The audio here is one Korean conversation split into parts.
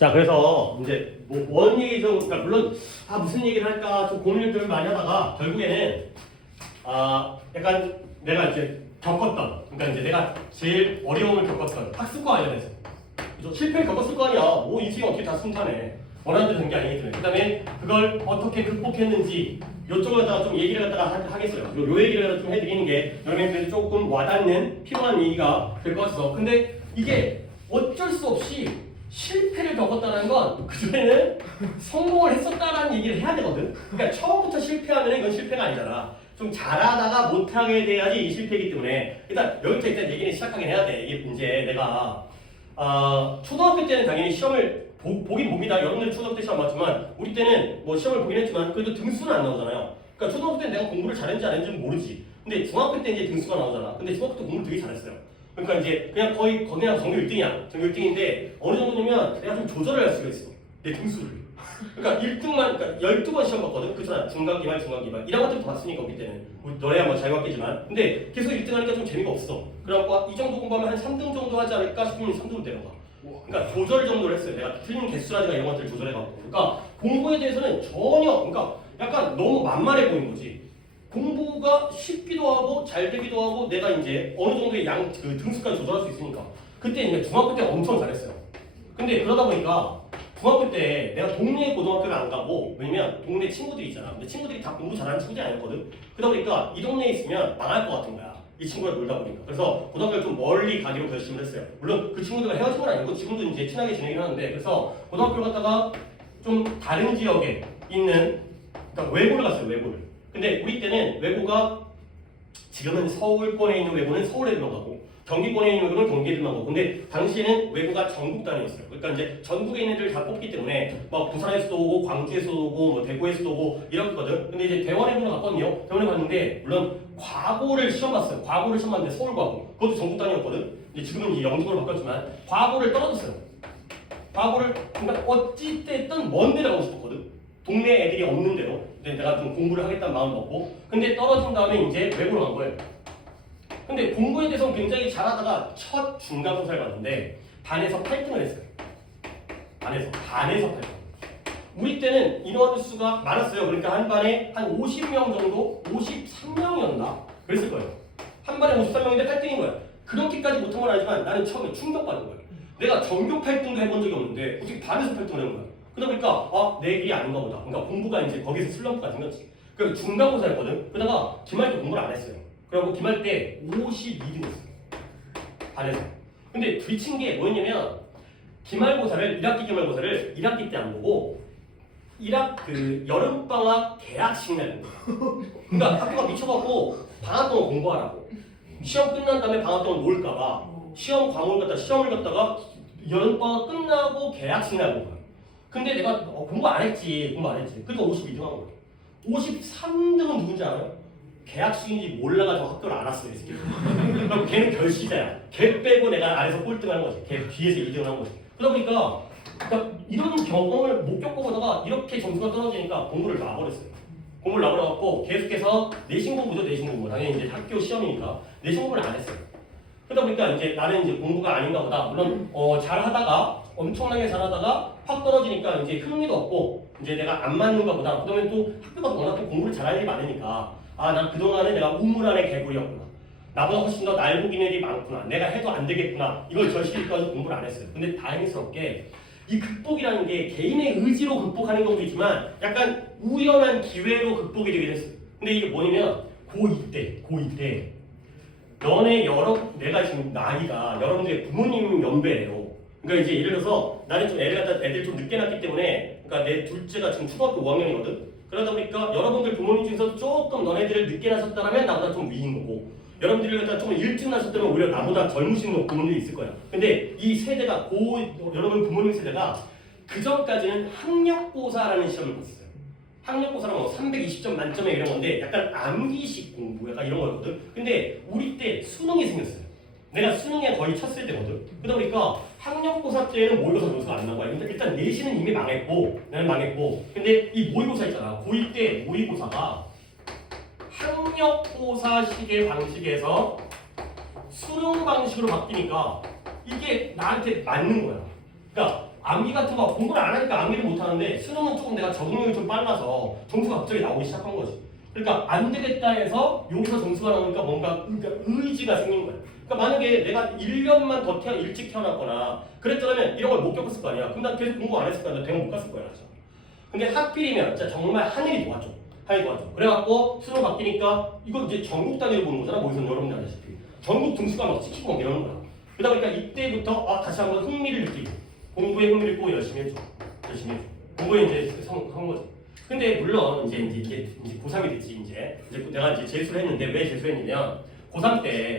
자, 그래서 이제 뭔 얘기 좀, 그러니까 물론 무슨 얘기를 할까 좀 고민을 좀 많이 하다가 결국에는 약간 내가 이제 겪었던, 그러니까 이제 내가 제일 어려움을 겪었던 학습과 관련해서 실패를 겪었을 거 아니야. 뭐 인생이 어떻게 다 순탄해. 원하는 대로 된 게 아니기 때문에. 그 다음에 그걸 어떻게 극복했는지 이쪽을 갖다가 좀 얘기를 갖다가 하겠어요. 요 얘기를 갖다가 좀 해드리는 게 여러분들한테 조금 와닿는 필요한 얘기가 될 것 같아서. 근데 이게 어쩔 수 없이 실패를 겪었다는 건 그전에는 성공을 했었다라는 얘기를 해야 되거든. 그러니까 처음부터 실패하면 이건 실패가 아니잖아. 좀 잘하다가 못하게 돼야지 이 실패이기 때문에 일단 여기부터 일단 얘기는 시작하긴 해야 돼. 이게 이제 내가 초등학교 때는 당연히 시험을 보긴 봅니다. 여러분들이 초등학교 때 시험 봤지만 우리 때는 뭐 시험을 보긴 했지만 그래도 등수는 안 나오잖아요. 그러니까 초등학교 때는 내가 공부를 잘했는지 안 했는지는 모르지. 근데 중학교 때 이제 등수가 나오잖아. 근데 중학교 때 공부를 되게 잘했어요. 그러니까 이제 그냥 거의 그냥 전교 1등이야. 전교 1등인데 어느 정도냐면 내가 좀 조절을 할 수가 있어. 내 등수를. 그러니까 1등만, 그러니까 12번 시험 봤거든. 그렇잖아. 중간 기말, 중간 기말. 1학년 때부터 봤으니까 우리 때는. 우리 너네야 뭐 잘 봤겠지만. 근데 계속 1등 하니까 좀 재미가 없어. 그래갖고 이 정도 공부하면 한 3등 정도 하지 않을까 싶으면 3등으로 내려가. 그러니까 조절 정도를 했어요. 내가 틀린 개수라든가 이런 것들을 조절해갖고. 그러니까 공부에 대해서는 전혀, 그러니까 약간 너무 만만해 보이는 거지. 공부가 쉽기도 하고 잘 되기도 하고 내가 이제 어느 정도의 그 등수까지 조절할 수 있으니까. 그때 이제 중학교 때 엄청 잘했어요. 근데 그러다 보니까 중학교 때 내가 동네 고등학교를 안 가고, 왜냐면 동네 친구들이 있잖아. 근데 친구들이 다 공부 잘하는 친구들이 아니었거든. 그러다 보니까 이 동네에 있으면 망할 것 같은 거야. 이 친구랑 놀다 보니까. 그래서 고등학교를 좀 멀리 가기로 결심을 했어요. 물론 그 친구들과 헤어진 건 아니고 지금도 이제 친하게 지내긴 하는데, 그래서 고등학교를 갔다가 좀 다른 지역에 있는, 그러니까 외고를 갔어요. 외고를. 근데 우리 때는 외고가 지금은 서울권에 있는 외고는 서울에만 가고 경기권에 있는 외고는 경기에만 가고, 근데 당시에는 외고가 전국 단위였어요. 그러니까 이제 전국에 있는 애들 다 뽑기 때문에 막 부산에서도 오고 광주에서도 오고 뭐 대구에서도 오고 이랬거든. 근데 이제 대원에 분을 갔거든요. 대원에 갔는데 물론 과고를 시험 봤어요. 과고를 시험 봤는데 서울 과고. 그것도 전국 단위였거든. 이제 지금은 이제 영국으로 바뀌었지만 과고를 떨어졌어요. 과고를, 그러니까 어찌 됐든 먼 데를 가고 싶었거든. 동네 애들이 없는 데로. 근데 내가 좀 공부를 하겠다는 마음을 먹고. 근데 떨어진 다음에 이제 외고로 간 거예요. 근데 공부에 대해서는 굉장히 잘하다가 첫 중간고사를 봤는데 반에서 8등을 했어요. 반에서 8등. 우리 때는 인원 수가 많았어요. 그러니까 한 반에 한 50명 정도, 53명이었나? 그랬을 거예요. 한 반에 53명인데 8등인 거야. 그렇게까지 못한 건 아니지만 나는 처음에 충격받은 거예요. 내가 전교 8등도 해본 적이 없는데 어떻게 반에서 8등을 해본 거야. 그러다 보니까 내 길이 아닌가 보다. 그러니까 공부가 이제 거기서 슬럼프가 생겼지. 그래서 중간고사였거든. 그러다가 기말 때 공부를 안 했어요. 그리고 기말 때 52등 했어요. 반에서. 근데 부딪힌 게 뭐였냐면 기말고사를 1학기 기말고사를 1학기 때 안 보고 여름방학 개학식 날인 거야. 그러니까 학교가 미쳐갖고 방학 동안 공부하라고. 시험 끝난 다음에 방학 동안 놀까봐 시험을 갖다가 여름방학 끝나고 개학식 날 본 거야. 근데 내가 공부 안 했지. 그러니까 52등 한 거야. 53등은 누군지 알아요? 개학식인지 몰라가지고 학교를 안 왔어요. 이 새끼. 그럼 걔는 결시자야. 걔 빼고 내가 아래서 꼴등하는 거지. 걔 뒤에서 2등을 한 거지. 그러다 보니까 그러니까 이런 경험을 못 겪어보다가 이렇게 점수가 떨어지니까 공부를 놔버렸어요. 공부를 놔버려갖고 계속해서 내신 공부죠. 당연히 이제 학교 시험이니까 내신 공부를 안 했어요. 그러다 보니까 이제 나는 이제 공부가 아닌가 보다. 물론 잘하다가 엄청나게 잘하다가 확 떨어지니까 이제 흥미도 없고 이제 내가 안 맞는가 보다. 그다음에 또 학교가 워낙 또 공부를 잘하는 일이 많으니까 난 그동안에 내가 우물 안의 개구리였구나. 나보다 훨씬 더 날고긴 애들이 많구나. 내가 해도 안 되겠구나. 이걸 결심해서 공부를 안 했어요. 근데 다행스럽게 이 극복이라는 게 개인의 의지로 극복하는 경우도 있지만 약간 우연한 기회로 극복이 되게 됐어요. 근데 이게 뭐냐면 고2 때 내가 지금 나이가 여러분들의 부모님 연배예요. 그러니까 이제 예를 들어서 나는 좀 애들 좀 늦게 낳기 때문에, 그러니까 내 둘째가 지금 초등학교 5학년이거든. 그러다 보니까 여러분들 부모님 중에서 조금 너네들을 늦게 낳았다면 나보다 좀 위인 거고, 여러분들이 갖다 좀 일찍 낳았다면 오히려 나보다 젊으신 부모님이 있을 거야. 근데 이 세대가 여러분 부모님 세대가 그 전까지는 학력고사라는 시험을 봤어요. 학력고사는 뭐 320점 만점에 이런 건데 약간 암기식 공부 약간 이런 거였거든. 근데 우리 때 수능이 생겼어요. 내가 수능에 거의 쳤을 때거든. 그러다 보니까 학력고사 때는 모의고사 점수가 안 나와. 일단 내신은 이미 망했고 나는 망했고, 근데 이 모의고사 있잖아. 고2 때 모의고사가 학력고사식의 방식에서 수능 방식으로 바뀌니까 이게 나한테 맞는 거야. 그러니까 암기 같은 거 공부를 안 하니까 암기를 못 하는데 수능은 조금 내가 적응력이 좀 빨라서 점수가 갑자기 나오기 시작한 거지. 그러니까 안 되겠다 해서 여기서 점수가 나오니까 뭔가 의지가 생긴 거야. 그러니까 만약에 내가 1년만 더 일찍 태어났거나 그랬더라면 이런 걸 못 겪었을 거 아니야. 그럼 난 계속 공부 안 했을 거야. 나 대학 못 갔을 거야. 진짜. 근데 하필이면 진짜 정말 하늘이 도와줘. 하늘이 도와줘. 그래갖고 수능 바뀌니까 이건 이제 전국 단위로 보는 거잖아. 거기서 여러분들 아시다시피. 전국 등수가 막 찍히고 막 이러는 거야. 그러다 보니까 이때부터 다시 한번 흥미를 느끼고 공부에 흥미를 느끼고 열심히 해줘. 열심히 해줘. 공부에 이제 한 거지. 근데 물론 이제 고3이 됐지 이제 내가 이제 재수를 했는데 왜 재수를 했냐면 고3 때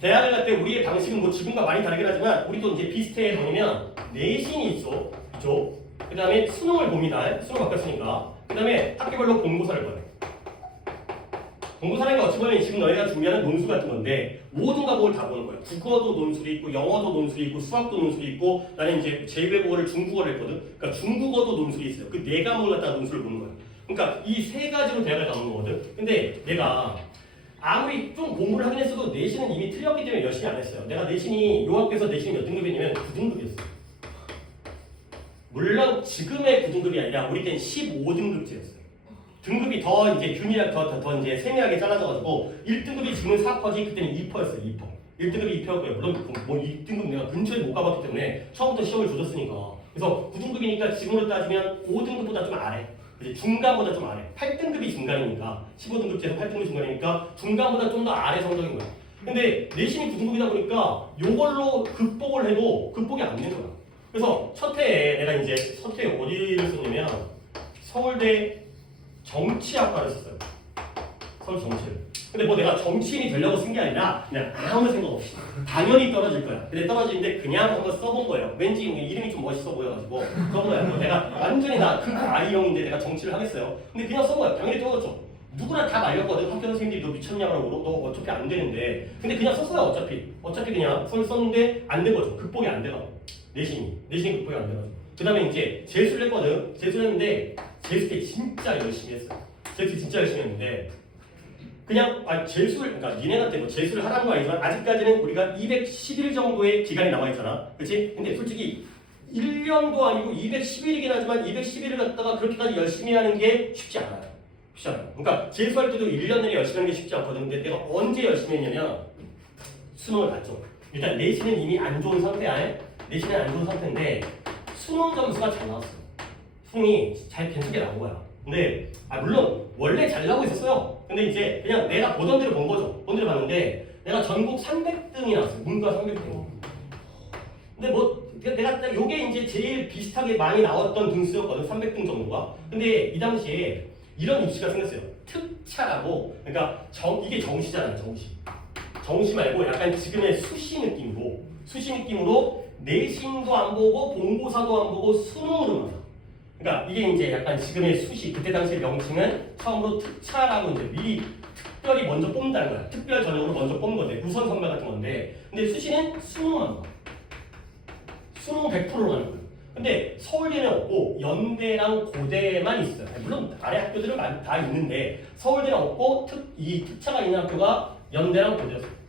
대학을 갈 때 우리의 방식은 뭐 지금과 많이 다르긴 하지만 우리도 이제 비슷해. 뭐냐면 내신이 있어. 그죠? 그 다음에 수능을 봅니다. 수능 바뀌었으니까. 그 다음에 학교별로 본고사를 봐요. 본고사라는 게 어찌 보면 지금 너희가 준비하는 논술 같은 건데 모든 과목을 다 보는 거예요. 국어도 논술이 있고 영어도 논술이 있고 수학도 논술이 있고 나는 이제 제2외국어를 중국어를 했거든. 그러니까 중국어도 논술이 있어요. 그 네 과목을 갖다가 논술을 보는 거예요. 그러니까 이 세 가지로 대학을 가는 거거든. 근데 내가 아무리 좀 공부를 하긴 했어도 내신은 이미 틀렸기 때문에 열심히 안 했어요. 내가 내신이 요 학교에서 내신이 몇 등급이냐면 9등급이었어요. 물론 지금의 9등급이 아니라 우리 때는 15등급제였어요. 등급이 더 이제 균일하게 더 이제 세밀하게 잘라져가지고 1등급이 지금은 4%지 그때는 2%였어요. 2%. 1등급이 2%였고요. 물론 뭐 2등급 내가 근처에 못 가봤기 때문에 처음부터 시험을 조졌으니까. 그래서 9등급이니까 지금으로 따지면 5등급보다 좀 아래. 이제 중간보다 좀 아래. 8등급이 중간이니까 15등급제에서 8등급이 중간이니까 중간보다 좀 더 아래 성적인 거야. 근데 내신이 9등급이다 보니까 요걸로 극복을 해도 극복이 안 되는 거야. 그래서 첫 해에 내가 이제 첫 해에 어디를 썼냐면 서울대 정치학과를 썼어요. 서울 정치를. 근데 뭐 내가 정치인이 되려고 쓴 게 아니라 그냥 아무 생각 없이 당연히 떨어질 거야. 근데 떨어지는데 그냥 한번 써본 거예요. 왠지 이름이 좀 멋있어 보여가지고 써본 거야. 뭐 내가 완전히 나 그 아이형인데 내가 정치를 하겠어요. 근데 그냥 써본 거야. 당연히 떨어졌죠. 누구나 다 말렸거든. 학교 선생님들이 너 미쳤냐고 너 어차피 안 되는데. 근데 그냥 썼어요. 어차피 그냥 썼는데 안 된 거죠. 극복이 안 돼가지고. 내신이 극복이 안 돼가지고. 그 다음에 이제 재수를 했거든. 재수를 했는데 재수 때 진짜 열심히 했어요. 재수 진짜 열심히 했는데 그냥 재수를 그러니까 니네한테 뭐 재수를 하라는 거 아니지만 아직까지는 우리가 210일 정도의 기간이 남아 있잖아. 그렇지? 근데 솔직히 1년도 아니고 210일이긴 하지만 210일을 갖다가 그렇게까지 열심히 하는 게 쉽지 않아요. 쉽지 않아요. 그러니까 재수할 때도 1년 내내 열심히 하는 게 쉽지 않거든. 근데 내가 언제 열심히 했냐면 수능을 봤죠. 일단 내신은 이미 안 좋은 상태야. 내신은 안 좋은 상태인데 수능 점수가 잘 나왔어요. 수능이 잘 괜찮게 나온 거야. 근데 물론 원래 잘 나오고 있었어요. 근데 이제 그냥 내가 보던 대로 본 거죠. 보던 대로 봤는데 내가 전국 300등이 나왔어요. 문과 300등. 근데 뭐 내가 요게 이제 제일 비슷하게 많이 나왔던 등수였거든. 300등 정도가. 근데 이 당시에 이런 입시가 생겼어요. 특차라고. 그러니까 이게 정시잖아요. 정시 말고 약간 지금의 수시 느낌으로 내신도 안 보고 본고사도 안 보고 수능으로만 봐. 그러니까 이게 이제 약간 지금의 수시, 그때 당시의 명칭은 처음으로 특차라고 이제 미리 특별히 먼저 뽑는다는 거야. 특별 전형으로 먼저 뽑는 건데 우선 선발 같은 건데, 근데 수시는 수능만 봐. 수능 100%로 가는 거야. 근데 서울대는 없고 연대랑 고대만 있어요. 물론 아래 학교들은 다 있는데 서울대는 없고 이 특차가 있는 학교가 연대랑 고대였어요.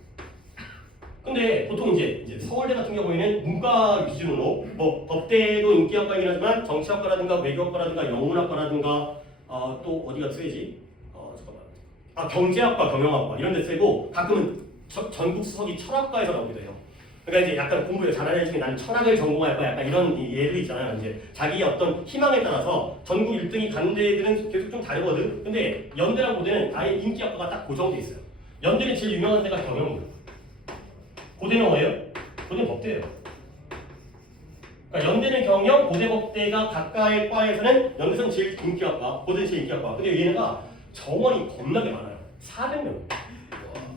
근데 보통 이제 서울대 같은 경우에는 문과 기준으로 뭐 법대도 인기학과이긴 하지만 정치학과라든가 외교학과라든가 영문학과라든가 또 어디가 쓰이지? 잠깐만. 경제학과, 경영학과 이런 데 쓰이고 가끔은 전국 수석이 철학과에서 나오기도 해요. 그러니까 이제 약간 공부를 잘하는 애 중에 나는 철학을 전공할 거야. 약간 이런 예를 있잖아요. 이제 자기의 어떤 희망에 따라서 전국 1등이 가는 데들은 계속 좀 다르거든. 근데 연대랑 고대는 아예 인기학과가 딱 고정돼 있어요. 연대는 제일 유명한 데가 경영이에요. 고대는 뭐예요? 고대는 법대예요. 그러니까 연대는 경영, 고대 법대가 각각의 과에서는 연대는 제일 인기학과, 고대는 제일 인기학과. 근데 얘네가 정원이 겁나게 많아요. 400명.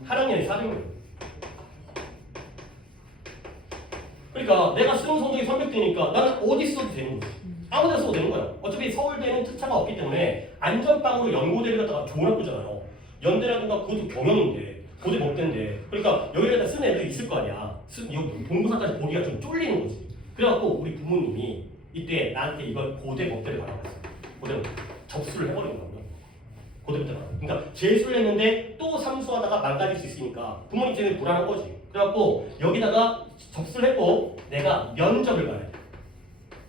한 학년에 400명. 그러니까 내가 수능 성적이 300대니까 나는 어디 써도 되는 거지. 아무 데나 써도 되는 거야. 어차피 서울대는 특차가 없기 때문에 안전빵으로 연고대를 갖다가 좋은 학교잖아요. 연대라든가 그것도 경영인데 고대 법대인데, 그러니까 여기에다 쓰는 애들이 있을 거 아니야. 본고사까지 보기가 좀 쫄리는 거지. 그래갖고 우리 부모님이 이때 나한테 이걸 고대 법대를 가라고 했어요. 고대 접수를 해버린 거거든. 고등학교 때가. 그러니까 재수를 했는데 또 삼수하다가 망가질 수 있으니까 부모님 때문에 불안한 거지. 그래갖고 여기다가 접수를 했고 내가 면접을 가야 돼.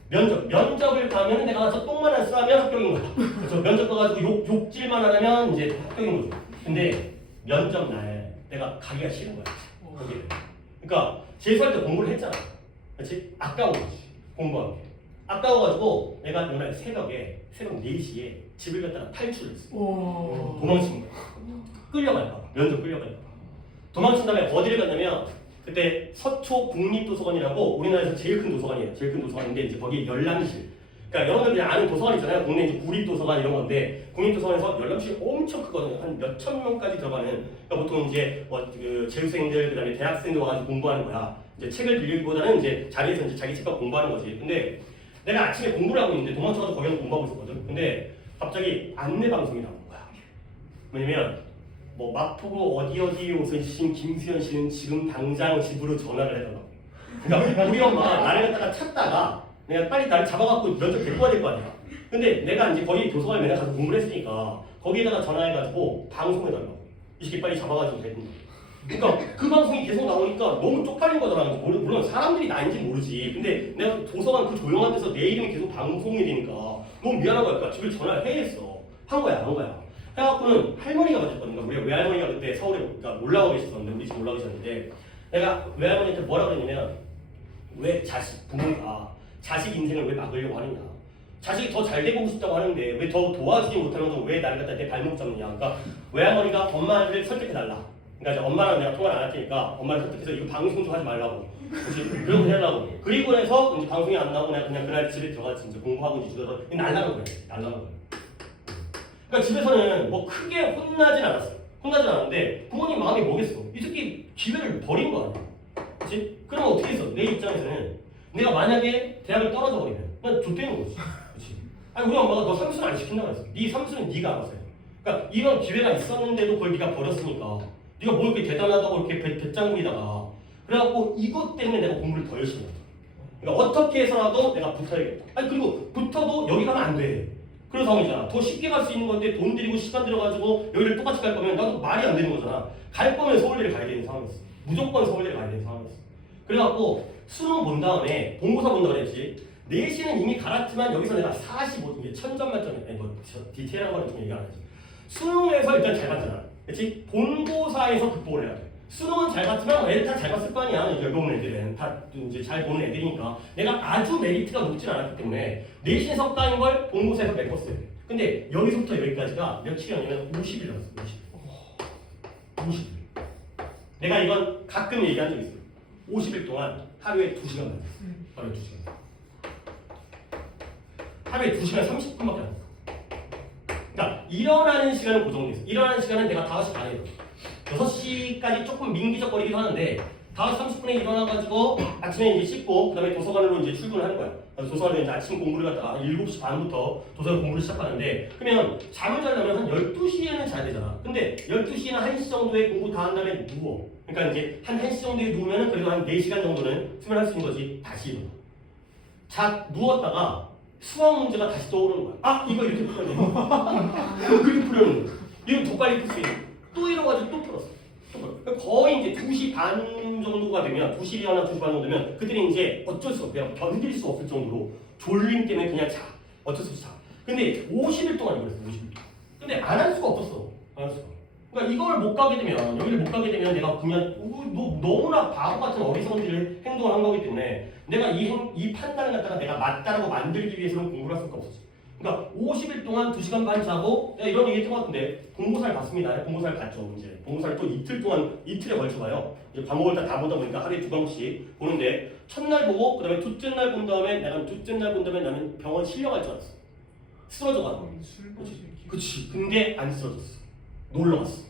면접을 가면 내가 가서 똥만 안 싸면 합격인 거야. 그래서 면접 가가지고 욕질만 안 하면 이제 합격인 거죠. 근데 면접 날 내가 가기가 싫은 거야. 거기를. 그러니까 재수할 때 공부를 했잖아. 그렇지? 아까운 거지. 공부한 게. 아까워가지고 내가 이날 새벽에 새벽 4시에 집을 갔다가 탈출을 했어. 도망친 거야. 끌려갈까 봐. 면접 끌려갈까 봐. 도망친 다음에 어디를 갔냐면 그때 서초 국립도서관이라고 우리나라에서 제일 큰 도서관이에요. 제일 큰 도서관인데 이제 거기 열람실. 그러니까 여러분들이 아는 도서관 있잖아요. 국내 이제 국립도서관 이런 건데 국립도서관에서 열람실 엄청 크거든요. 한 몇천 명까지 들어가는. 그러니까 보통 이제 그 재수생들 그다음에 대학생들 와가지고 공부하는 거야. 이제 책을 빌리기보다는 이제 자리에서 이제 자기 책과 공부하는 거지. 근데 내가 아침에 공부를 하고 있는데 도망쳐가지고 거기서 공부하고 있었거든. 근데 갑자기 안내 방송이 나온 거야. 뭐냐면 뭐 마포구 어디에 오신 김수현 씨는 지금 당장 집으로 전화를 해달라고. 그러니까 우리 엄마 나를 갖다가 찾다가 내가 빨리 나를 잡아갖고 면접 데리고 와야 될 거 아니야. 근데 내가 이제 거기 도서관에 맨날 가서 공부를 했으니까 거기에다가 전화해가지고 방송해달라고. 이 새끼 빨리 잡아가지고 데리고. 그러니까 그 방송이 계속 나오니까 너무 쪽팔린 거더라. 물론 사람들이 나인지 모르지. 근데 내가 도서관 그 조용한 데서 내 이름이 계속 방송이 되니까 너무 미안한 거야. 그러니까 집에 전화를 해야겠어. 한 거야. 해갖고는 할머니가 맞았거든. 그러니까 우리 외할머니가 그때 서울에 그러니까 올라와 계셨었는데 우리 집 올라와 계셨는데 내가 외할머니한테 뭐라 그랬냐면 왜 부모가 자식 인생을 왜 막으려고 하느냐. 자식이 더 잘 되고 싶다고 하는데 왜 더 도와주지 못하면서 왜 나를 갖다 내 발목 잡느냐. 그러니까 외할머니가 엄마를 설득해달라. 그러니까 정말은 내가 통화를 안 할 테니까 엄마를 설득해서 이거 방송 좀 하지 말라고. 그러고 해달라고. 그리고 해서 이제 방송이 안 나오고 내가 그냥 그날 집에 들어가서 이제 공부하고 이제 집에서 날라간 거예요. 그러니까 집에서는 뭐 크게 혼나진 않았어요. 혼나진 않았는데 부모님 마음이 뭐겠어? 이 새끼 기회를 버린 거 아니야. 그렇지? 그러면 어떻게 했어? 내 입장에서는 내가 만약에 대학을 떨어져 버리면 난 좆되는 거지. 그렇지? 아니 우리 엄마가 너 삼수는 안 시킨다고 했어. 네 삼수는 네가 알아서 해. 그러니까 이런 기회가 있었는데도 그걸 네가 버렸으니까 네가 뭐 이렇게 대단하다고 이렇게 배짱부리다가 그래갖고 이것 때문에 내가 공부를 더 열심히 했어. 그러니까 어떻게 해서라도 내가 붙어야겠다. 아니 그리고 붙어도 여기 가면 안 돼. 그런 상황이잖아. 더 쉽게 갈 수 있는 건데 돈 들이고 시간 들어가지고 여기를 똑같이 갈 거면 나도 말이 안 되는 거잖아. 갈 거면 서울대를 가야 되는 상황이었어. 무조건 서울대를 가야 되는 상황이었어. 그래갖고 수능 본 다음에 본고사 본다고 그랬지. 내신은 이미 갈았지만 여기서 내가 45, 이게 1000점 만점에 뭐 디테일한 거는 좀 얘기 안 하지. 수능에서 일단 잘 봤잖아. 그렇지? 본고사에서 극복을 해야 돼. 수능은 잘 봤지만 애들 다 잘 봤을 거 아니야. 여기 오는 애들은 다 이제 잘 보는 애들이니까 내가 아주 메리트가 높진 않았기 때문에 내신 석가인 걸 본고사에서 메꿨어요. 근데 여기서부터 여기까지가 며칠이었냐면 50일 남았어. 50일. 내가 이건 가끔 얘기한 적 있어요. 50일 동안 하루에 2시간 만났어. 하루에 2시간. 하루에 2시간 30분밖에 안 했어. 그러니까 일어나는 시간은 고정됐어. 일어나는 시간은 내가 5시 반에 일어나. 6시까지 조금 민기적거리기도 하는데 5시 30분에 일어나가지고 아침에 이제 씻고 그 다음에 도서관으로 이제 출근을 하는 거야. 그래서 도서관에 이제 아침 공부를 갖다가 7시 반부터 도서관 공부를 시작하는데 그러면 잠을 자려면 한 12시에는 자야 되잖아. 근데 12시나 1시 정도에 공부 다 한 다음에 누워. 그러니까 이제 한 1시 정도에 누우면은 그래도 한 4시간 정도는 수면할 수 있는 거지. 다시 일어나. 누웠다가 수학 문제가 다시 떠오르는 거야. 아 이거 이렇게 풀어야 돼. 이거 그렇게 풀려는 거야. 이거 더 빨리 풀 수 있는. 또 일어가지고 또 풀었어. 거의 이제 2시 반 정도가 되면 2시 일어나 2시 반 정도 되면 그들이 이제 어쩔 수 없어요. 견딜 수 없을 정도로 졸림 때문에 그냥 자. 어쩔 수 없이 자. 근데 50일 동안 그랬어. 50일. 근데 안 할 수가 없었어. 안 할 수가. 그러니까 이걸 못 가게 되면 여기를 못 가게 되면 내가 그냥 너무나 바보 같은 어리석은 행동을 한 거기 때문에 내가 이 판단을 갖다가 내가 맞다라고 만들기 위해서는 공부를 할 수가 없었어. 그러니까 50일 동안 2시간 반 자고 이런 얘기 했던 것 같은데 본고사를 봤습니다. 본고사를 봤죠. 이제 본고사를 또 이틀에 걸쳐 봐요. 이제 과목을 다 보다 보니까 하루에 2과목씩 보는데 첫날 보고 그다음에 둘째 날 본 다음에 나는 병원 실려갈 줄 알았어. 쓰러져가지고. 그치. 근데 안 쓰러졌어. 놀러 갔어.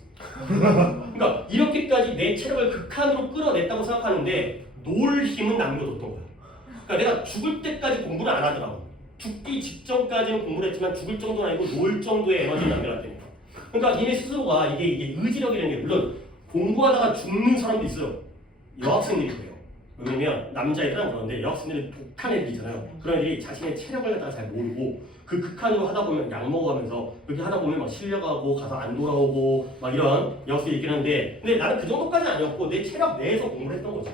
그러니까 이렇게까지 내 체력을 극한으로 끌어냈다고 생각하는데 놀 힘은 남겨뒀던 거야. 그러니까 내가 죽을 때까지 공부를 안 하더라고. 죽기 직전까지는 공부를 했지만 죽을 정도는 아니고 놀 정도의 에너지를 남겨놨다니까. 그러니까 니네 스스로가 이게 의지력이라는 게 물론 공부하다가 죽는 사람도 있어요. 여학생들이 그래요. 왜냐면 남자애들은 그런데 여학생들은 독한 애들이잖아요. 그런 애들이 자신의 체력을 갖다가 잘 모르고 그 극한으로 하다 보면 약 먹어가면서 그렇게 하다 보면 막 실려가고 가서 안 돌아오고 막 이런 여학생이 있긴 한데 근데 나는 그 정도까지는 아니었고 내 체력 내에서 공부를 했던 거죠.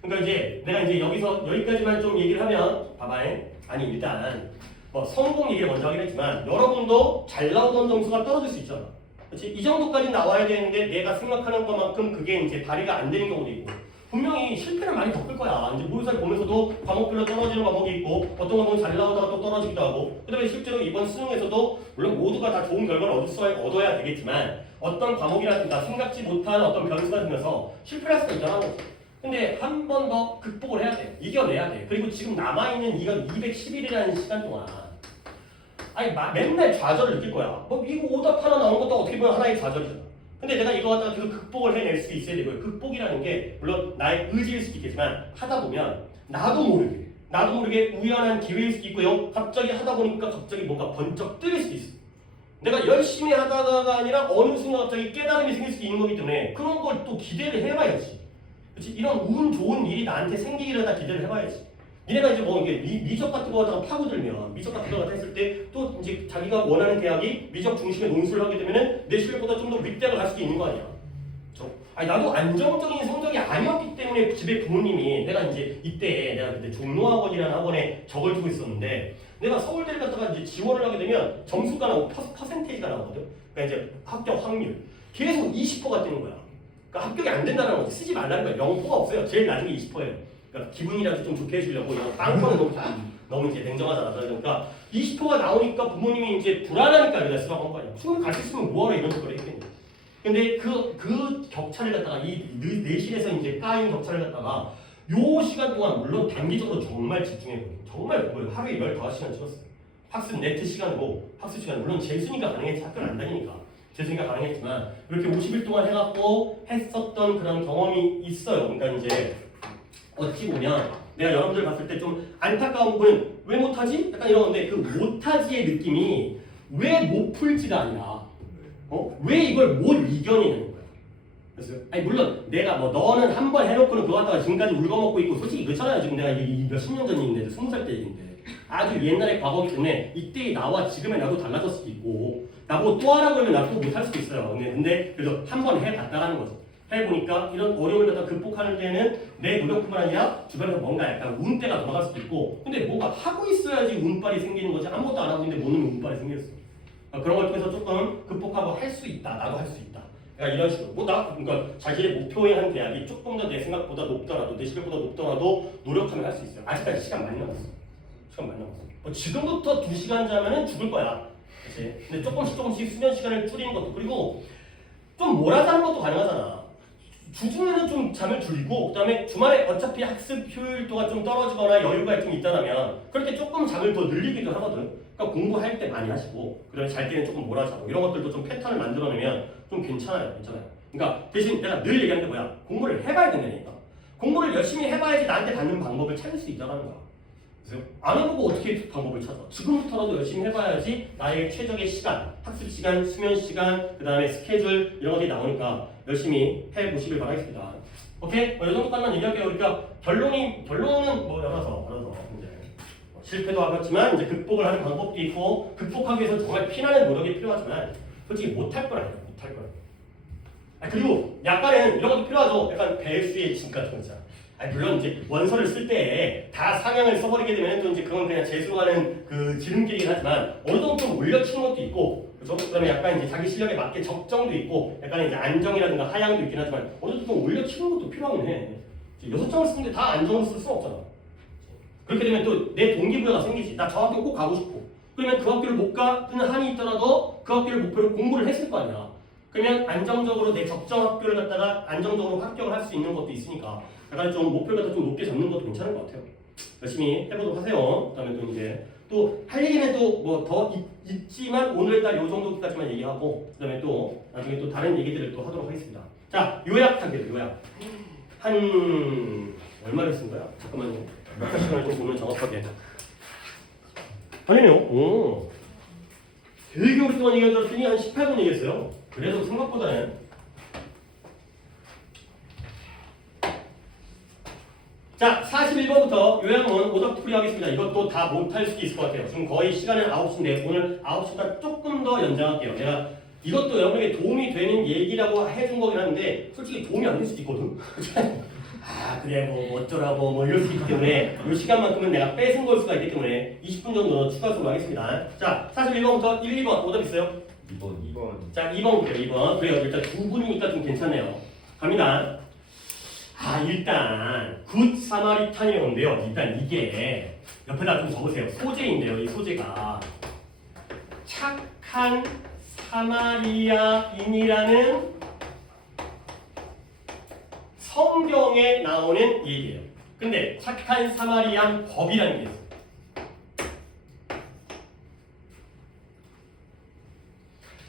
그러니까 이제 내가 이제 여기서 여기까지만 좀 얘기를 하면 봐봐요. 아니 일단 성공 얘기를 먼저 하긴 했지만 여러분도 잘 나오던 점수가 떨어질 수 있잖아. 그렇지? 이 정도까지 나와야 되는데 내가 생각하는 것만큼 그게 이제 발휘가 안 되는 경우도 있고 분명히 실패를 많이 겪을 거야. 이제 모의고사를 보면서도 과목별로 떨어지는 과목이 있고 어떤 과목은 잘 나오다가 또 떨어지기도 하고 그다음에 실제로 이번 수능에서도 물론 모두가 다 좋은 결과를 얻어야 되겠지만 어떤 과목이라든가 생각지 못한 어떤 변수가 생겨서 실패할 수도 있잖아. 근데 한 번 더 극복을 해야 돼. 이겨내야 돼. 그리고 지금 남아있는 이건 210일이라는 시간 동안 아니 맨날 좌절을 느낄 거야. 뭐 이거 오답 하나 나온 것도 어떻게 보면 하나의 좌절이잖아. 근데 내가 이거 갖다가 계속 극복을 해낼 수 있어야 되고요. 극복이라는 게 물론 나의 의지일 수도 있겠지만 하다 보면 나도 모르게 우연한 기회일 수도 있고요. 갑자기 하다 보니까 갑자기 뭔가 번쩍 뜨일 수도 있어. 내가 열심히 하다가가 아니라 어느 순간 갑자기 깨달음이 생길 수도 있는 거기 때문에 그런 걸 또 기대를 해봐야지. 그렇지? 이런 운 좋은 일이 나한테 생기기를 다 기대를 해봐야지. 니네가 이제 뭐 이게 미적 같은 거 갖다가 파고들면 미적 같은 거 갖다 했을 때 또 이제 자기가 원하는 대학이 미적 중심의 논술을 하게 되면은 내 실력보다 좀 더 윗대학을 갈 수도 있는 거 아니야. 아니 나도 안정적인 성적이 아니었기 때문에 집에 부모님이 내가 이제 이때 내가 그때 종로학원이라는 학원에 적을 두고 있었는데 내가 서울대를 갔다가 이제 지원을 하게 되면 점수가 나오고 퍼센테이지가 나오거든. 그러니까 이제 합격 확률 계속 20%가 뜨는 거야. 그러니까 합격이 안 된다는 거지. 쓰지 말라는 거야. 0%가 없어요. 제일 낮은 게 20%예요. 그러니까 기분이라도 좀 좋게 해주려고 이런 빵빵은 너무 이제 냉정하잖아. 그러니까 20%가 나오니까 부모님이 이제 불안하니까 여기다 쓰라고 한 거 아니야. 수능 갈 수 있으면 뭐하러 이런 소리를 했겠냐. 근데 그 격차를 갖다가 이 내신에서 이제 까인 격차를 갖다가 요 시간 동안 물론 단기적으로 정말 집중했거든요. 정말 공부를 하루에 15시간 찍었어요. 학습 네트 시간이고 학습 시간 물론 재수니까 가능했지 학교를 안 다니니까 재수니까 가능했지만 그렇게 50일 동안 해갖고 했었던 그런 경험이 있어요. 그러니까 이제 어찌 보면 내가 여러분들 봤을 때 좀 안타까운 부분은 왜 못하지? 약간 이런 건데 그 못하지의 느낌이 왜 못 풀지가 아니라 왜 이걸 못 이겨내는 거야. 그래서 아니 물론 내가 뭐 너는 한 번 해놓고는 그거 갖다가 지금까지 울거먹고 있고 솔직히 그렇잖아요. 지금 내가 이 몇십 년 전 일인데 20살 때 일인데 아주 옛날의 과거기 때문에 이때의 나와 지금의 나도 달라질 수도 있고 나보고 또 하라고 하면 나도 못할 수도 있어요. 근데 그래서 한 번 해봤다라는 거죠. 해보니까 이런 어려움을 갖다 극복하는 데는 내 노력뿐만 아니라 주변에서 뭔가 약간 운대가 돌아갈 수도 있고 근데 뭐가 하고 있어야지 운빨이 생기는 거지 아무것도 안 하고 있는데 못 넣으면 운빨이 생겼어. 그런 걸 통해서 조금 극복하고 할 수 있다. 나도 할 수 있다. 그러니까 이런 식으로 그러니까 자기의 목표에 한 대학이 조금 더 내 생각보다 높더라도 내 실력보다 높더라도 노력하면 할 수 있어요. 아직까지 시간 많이 남았어. 지금부터 2시간 자면은 죽을 거야. 그치? 근데 조금씩 수면 시간을 줄이는 것도 그리고 좀 몰아자는 것도 가능하잖아. 주중에는 좀 잠을 줄이고 그다음에 주말에 어차피 학습 효율도가 좀 떨어지거나 여유가 좀 있다면 그럴 때 조금 잠을 더 늘리기도 하거든. 그러니까 공부할 때 많이 하시고 그다음에 잘 때는 조금 몰아자고 이런 것들도 좀 패턴을 만들어내면 좀 괜찮아요. 그러니까 대신 내가 늘 얘기하는 게 뭐야? 공부를 해봐야 된다니까. 공부를 열심히 해봐야지 나한테 받는 방법을 찾을 수 있다는 거야. 그래서 안 해보고 어떻게 방법을 찾아? 지금부터라도 열심히 해봐야지 나의 최적의 시간, 학습 시간, 수면 시간, 그 다음에 스케줄 이런 것들이 나오니까 열심히 해보시길 바라겠습니다. 오케이? 이 정도까지만 얘기할게요. 그러니까 결론은 뭐 알아서 이제 실패도 하겠지만 이제 극복을 하는 방법도 있고 극복하기 위해서 정말 피나는 노력이 필요하지만 솔직히 못할 건 아니에요. 못할 건. 그리고 약간은 이런 것도 필요하죠. 약간 배수의 진 같은 거 있잖아. 물론 이제 원서를 쓸 때 다 상향을 써버리게 되면 또 이제 그건 그냥 재수하는 그 지름길이긴 하지만 어느 정도 좀 올려치는 것도 있고 그렇죠? 그다음에 약간 이제 자기 실력에 맞게 적정도 있고 약간 이제 안정이라든가 하향도 있긴 하지만 어느 정도 좀 올려치는 것도 필요하긴 해. 6장을 쓰는데 다 안정을 쓸 수는 없잖아. 그렇게 되면 또 내 동기부여가 생기지. 나 저 학교 꼭 가고 싶고. 그러면 그 학교를 못 가는 한이 있더라도 그 학교를 목표로 공부를 했을 거 아니야. 그러면 안정적으로 내 적정 학교를 갖다가 안정적으로 합격을 할 수 있는 것도 있으니까 약간 좀 목표를 갖다 좀 높게 잡는 것도 괜찮은 것 같아요. 열심히 해보도록 하세요. 그다음에 또 이제 또 할 얘기는 또 뭐 더 있지만 오늘날 요 정도까지만 얘기하고 그다음에 또 나중에 또 다른 얘기들을 또 하도록 하겠습니다. 자 요약할게요. 요약. 한 얼마를 쓴 거야? 잠깐만요. 몇 시간을 좀 보면 정확하게. 아니요. 오. 되게 오랫동안 얘기하더니 한 18분 얘기했어요. 그래도 생각보다는 자, 41번부터 요양문 오답풀이 하겠습니다. 이것도 다 못할 수도 있을 것 같아요. 지금 거의 시간은 9시인데 오늘 9시보다 조금 더 연장할게요. 제가 이것도 여러분에게 도움이 되는 얘기라고 해준 거긴 한데 솔직히 도움이 안 될 수도 있거든. 아 그래 뭐 어쩌라고 뭐 이럴 수 있기 때문에 이 시간만큼은 내가 뺏은 걸 수가 있기 때문에 20분 정도 추가 수업 하겠습니다. 자, 41번부터 1, 2번 오답 있어요? 2번. 자, 2번부터 2번. 그래요. 일단 두 분이니까 좀 괜찮네요. 갑니다. 아, 일단 굿 사마리탄이 오는데요. 일단 이게 옆에다 좀 적으세요. 소재인데요. 이 소재가 착한 사마리아인이라는 성경에 나오는 얘기예요. 근데 착한 사마리안 법이라는 게 있어요.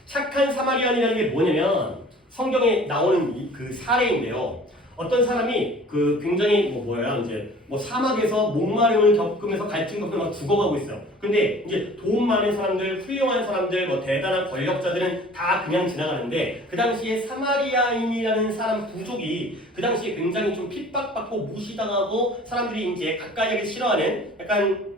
착한 사마리안이라는 게 뭐냐면 성경에 나오는 그 사례인데요. 어떤 사람이 그 굉장히 이제 사막에서 목마름을 겪으면서 갈증 겪으면서 막 죽어가고 있어요. 근데 이제 돈 많은 사람들, 훌륭한 사람들, 대단한 권력자들은 다 그냥 지나가는데 그 당시에 사마리아인이라는 사람 부족이 그 당시에 굉장히 좀 핍박받고 무시당하고 사람들이 이제 가까이 하기 싫어하는 약간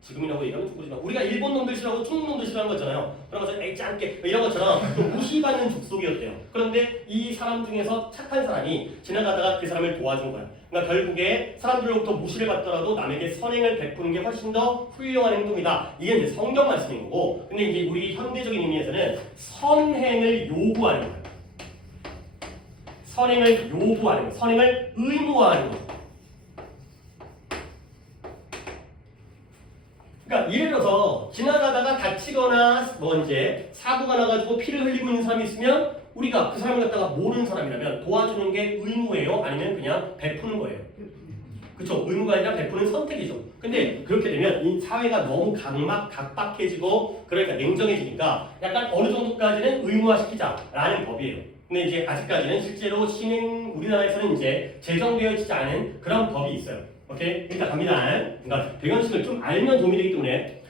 지금이라고 얘기하면 좀 그렇지만 우리가 일본 놈들 싫어하고 중국 놈들 싫어하는 거잖아요. 그런 것처럼 에이 짱게 이런 것처럼 좀 무시받는 족속이었대요. 그런데 이 사람 중에서 착한 사람이 지나가다가 그 사람을 도와준 거야. 그러니까 결국에 사람들로부터 무시를 받더라도 남에게 선행을 베푸는 게 훨씬 더 훌륭한 행동이다. 이게 이제 성경 말씀인 거고, 근데 이제 우리 현대적인 의미에서는 선행을 요구하는 거예요. 선행을 요구하는 거예요. 선행을 의무화하는 거예요. 그러니까 예를 들어서 지나가다가 다치거나 이제 사고가 나가지고 피를 흘리고 있는 사람이 있으면 우리가 그 사람을 갖다가 모르는 사람이라면 도와주는 게 의무예요? 아니면 그냥 베푸는 거예요? 그렇죠? 의무가 아니라 베푸는 선택이죠. 근데 그렇게 되면 이 사회가 너무 각박해지고 그러니까 냉정해지니까 약간 어느 정도까지는 의무화시키자라는 법이에요. 근데 이제 아직까지는 실제로 우리나라에서는 이제 제정되어지지 않은 그런 법이 있어요. 오케이? 일단 갑니다. 그러니까 배경식을 좀 알면 도움이 되기 때문에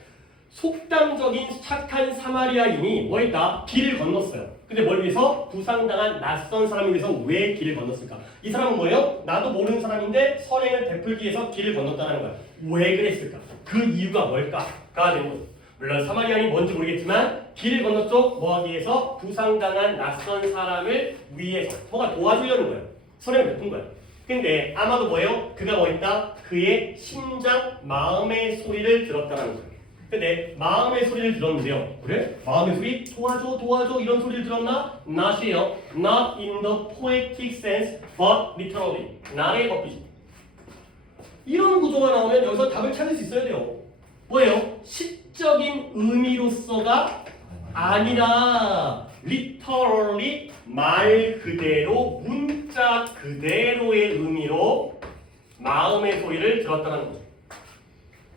속담적인 착한 사마리아인이 뭐 했다? 길을 건넜어요. 근데 뭘 위해서? 부상당한 낯선 사람을 위해서 왜 길을 건넜을까? 이 사람은 뭐예요? 나도 모르는 사람인데 선행을 베풀기 위해서 길을 건넜다는 거야. 왜 그랬을까? 그 이유가 뭘까?가 되는 거죠. 물론 사마리아인이 뭔지 모르겠지만 길을 건넜죠? 뭐 하기 위해서? 부상당한 낯선 사람을 위해서 뭐가 도와주려는 거예요. 선행을 베푼 거야. 근데 아마도 뭐예요? 그가 뭐 했다? 그의 심장, 마음의 소리를 들었다는 거예요. 근데 마음의 소리를 들었는데요. 그래? 마음의 소리? 도와줘 이런 소리를 들었나? Not이에요. Not in the poetic sense, but literally. 나의 법이지. 이런 구조가 나오면 여기서 답을 찾을 수 있어야 돼요. 뭐예요? 시적인 의미로서가 아니라 literally 말 그대로 문자 그대로의 의미로 마음의 소리를 들었다는 거죠.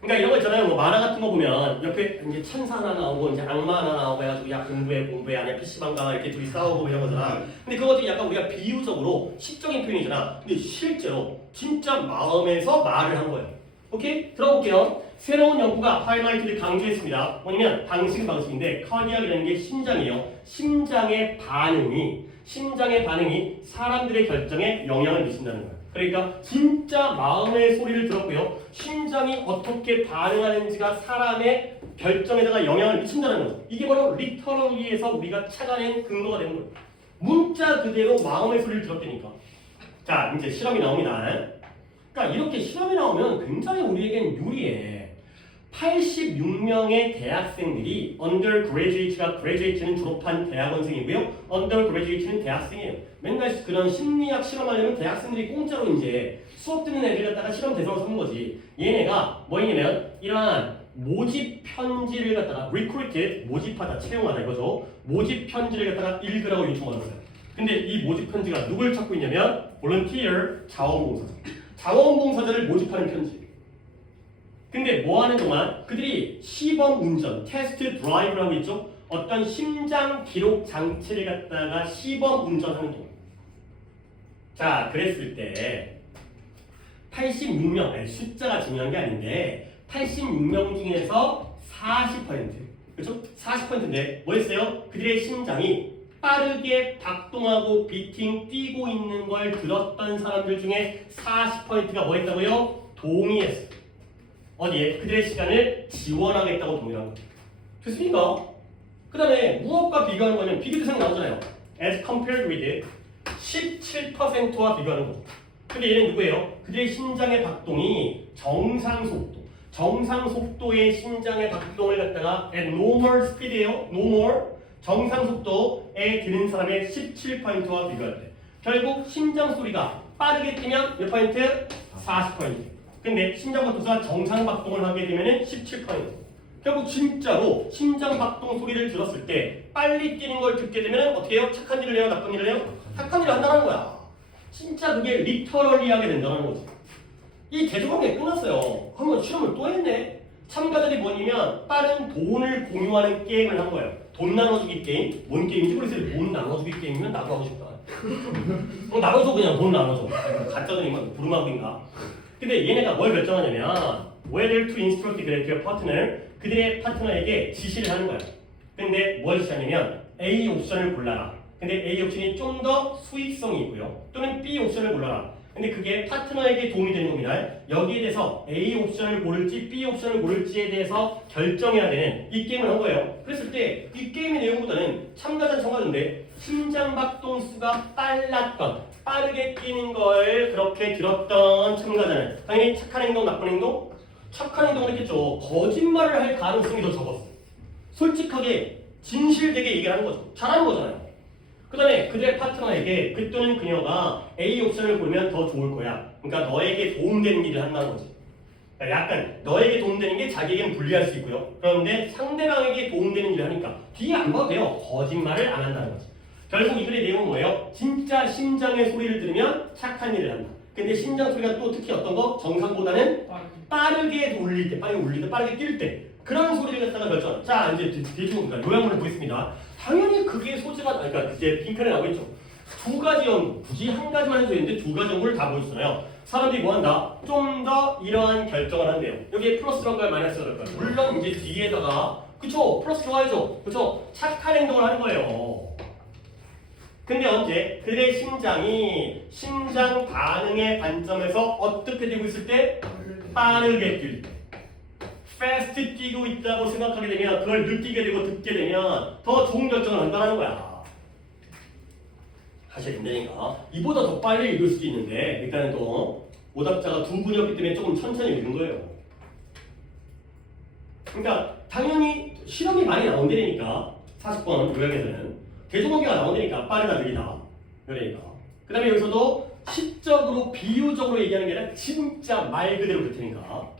그러니까 이런 거 있잖아요. 만화 같은 거 보면 옆에 이제 천사 하나 나오고 이제 악마 하나 나오고 해가지고 야 공부해 아니야 PC방 가 이렇게 둘이 싸우고 이런 거잖아. 근데 그것들이 약간 우리가 비유적으로 시적인 표현이잖아. 근데 실제로 진짜 마음에서 말을 한 거예요. 오케이? 들어볼게요. 새로운 연구가 하이라이트를 강조했습니다. 뭐냐면 방식인데 카디악이라는 게 심장이에요. 심장의 반응이 사람들의 결정에 영향을 미친다는 거예요. 그러니까 진짜 마음의 소리를 들었고요. 심장이 어떻게 반응하는지가 사람의 결정에다가 영향을 미친다는 거죠. 이게 바로 리터럴리에서 우리가 찾아낸 근거가 되는 거예요. 문자 그대로 마음의 소리를 들었다니까. 자, 이제 실험이 나옵니다. 그러니까 이렇게 실험이 나오면 굉장히 우리에겐 유리해. 86명의 대학생들이 undergraduate가 graduate는 졸업한 대학원생이고요. undergraduate는 대학생이에요. 맨날 그런 심리학 실험하려면 대학생들이 공짜로 이제 수업 듣는 애들 갖다가 실험 대상으로 쓰는 거지. 얘네가 뭐냐면 이러한 모집 편지를 갖다가 recruited 모집하다 채용하다 이거죠. 모집 편지를 갖다가 읽으라고 요청받았어요. 근데 이 모집 편지가 누굴 찾고 있냐면 volunteer 자원봉사자. 자원봉사자를 모집하는 편지. 근데 뭐 하는 동안 그들이 시범 운전, 테스트 드라이브라고 있죠? 어떤 심장 기록 장치를 갖다가 시범 운전하는 동안. 자, 그랬을 때 86명, 숫자가 중요한 게 아닌데 86명 중에서 40%, 그렇죠? 40%인데 뭐였어요? 그들의 심장이 빠르게 박동하고 비팅 뛰고 있는 걸 들었던 사람들 중에 40%가 뭐 했다고요? 동의했어. 어디에? 그들의 시간을 지원하겠다고 동의한 거죠. 됐습니까? 그 다음에 무엇과 비교하는 거냐면 비교 대상이 나오잖아요. As compared with 17%와 비교하는 거죠. 근데 얘는 누구예요? 그들의 심장의 박동이 정상 속도. 정상 속도의 심장의 박동을 갖다가 at normal speed예요. normal 정상 속도에 드는 사람의 17%와 비교할 때 결국 심장 소리가 빠르게 뛰면 몇 퍼센트? 40%. 근데 심장 박동수가 정상 박동을 하게 되면은 17%. 결국 진짜로 심장 박동 소리를 들었을 때 빨리 뛰는 걸 듣게 되면 어떻게 해요? 착한 일을 해요? 나쁜 일을 해요? 착한 일을 한다는 거야. 진짜 그게 리터럴리하게 된다는 거지. 이 대조관계 끝났어요. 한번 실험을 또 했네. 참가자들이 뭐냐면 빠른 돈을 공유하는 게임을 한 거예요. 돈 나눠주기 게임? 뭔 게임인지 모르겠어요. 돈 나눠주기 게임이면 나도 하고 싶다. 나눠줘 그냥 돈 나눠줘. 가짜들이면 부르마블인가. 근데 얘네가 뭘 결정하냐면 whether to instruct their partner 그들의 파트너에게 지시를 하는 거야. 근데 뭘 지시하냐면 A 옵션을 골라라. 근데 A 옵션이 좀 더 수익성이 있고요. 또는 B 옵션을 골라라. 근데 그게 파트너에게 도움이 되는 겁니다. 여기에 대해서 A 옵션을 고를지 B 옵션을 고를지에 대해서 결정해야 되는 이 게임을 한 거예요. 그랬을 때 이 게임의 내용보다는 참가자는 참가자인데 심장 박동수가 빨랐던 빠르게 뛰는 걸 그렇게 들었던 참가자는 당연히 착한 행동, 나쁜 행동? 착한 행동을 했겠죠. 거짓말을 할 가능성이 더 적었어. 솔직하게 진실되게 얘기를 하는 거죠. 잘하는 거잖아요. 그 다음에 그들의 파트너에게 그 또는 그녀가 A 옵션을 고르면 더 좋을 거야. 그러니까 너에게 도움되는 일을 한다는 거지. 그러니까 약간 너에게 도움되는 게 자기에겐 불리할 수 있고요. 그런데 상대방에게 도움되는 일을 하니까 뒤에 안 봐도 돼요. 거짓말을 안 한다는 거지. 결국 이 글의 내용은 뭐예요? 진짜 심장의 소리를 들으면 착한 일을 한다. 근데 심장 소리가 또 특히 어떤 거? 정상보다는 빠르게 울릴 때, 빠르게 뛸 때 그런 소리를 갖다가 결정. 자 이제 대충 요약문을 보겠습니다. 당연히 그게 소재가 그러니까 이제 빈칸에 나오겠죠. 두 가지 연구, 굳이 한 가지만 해도 되는데 두 가지 연구를 다 보여주잖아요. 사람들이 뭐 한다? 좀 더 이러한 결정을 한대요. 여기에 플러스로 할까요? 마이너스로 할까요? 물론 이제 뒤에다가 그쵸? 플러스 좋아야죠. 그쵸? 착한 행동을 하는 거예요. 근데 언제? 그의 심장이 심장 반응의 관점에서 어떻게 되고 있을 때? 빠르게 뛸 때. fast 뛰고 있다고 생각하게 되면 그걸 느끼게 되고 듣게 되면 더 좋은 결정을 한다는 거야. 사실 된다니까. 이보다 더 빨리 읽을 수도 있는데 일단은 또 오답자가 두 분이었기 때문에 조금 천천히 읽는 거예요. 그러니까 당연히 실험이 많이 나온다니까 40번 요약에서는 대조관계가 나온다니까 빠르다 느리다 그러니까. 그 다음에 여기서도 시적으로 비유적으로 얘기하는 게 아니라 진짜 말 그대로 그렇다니까.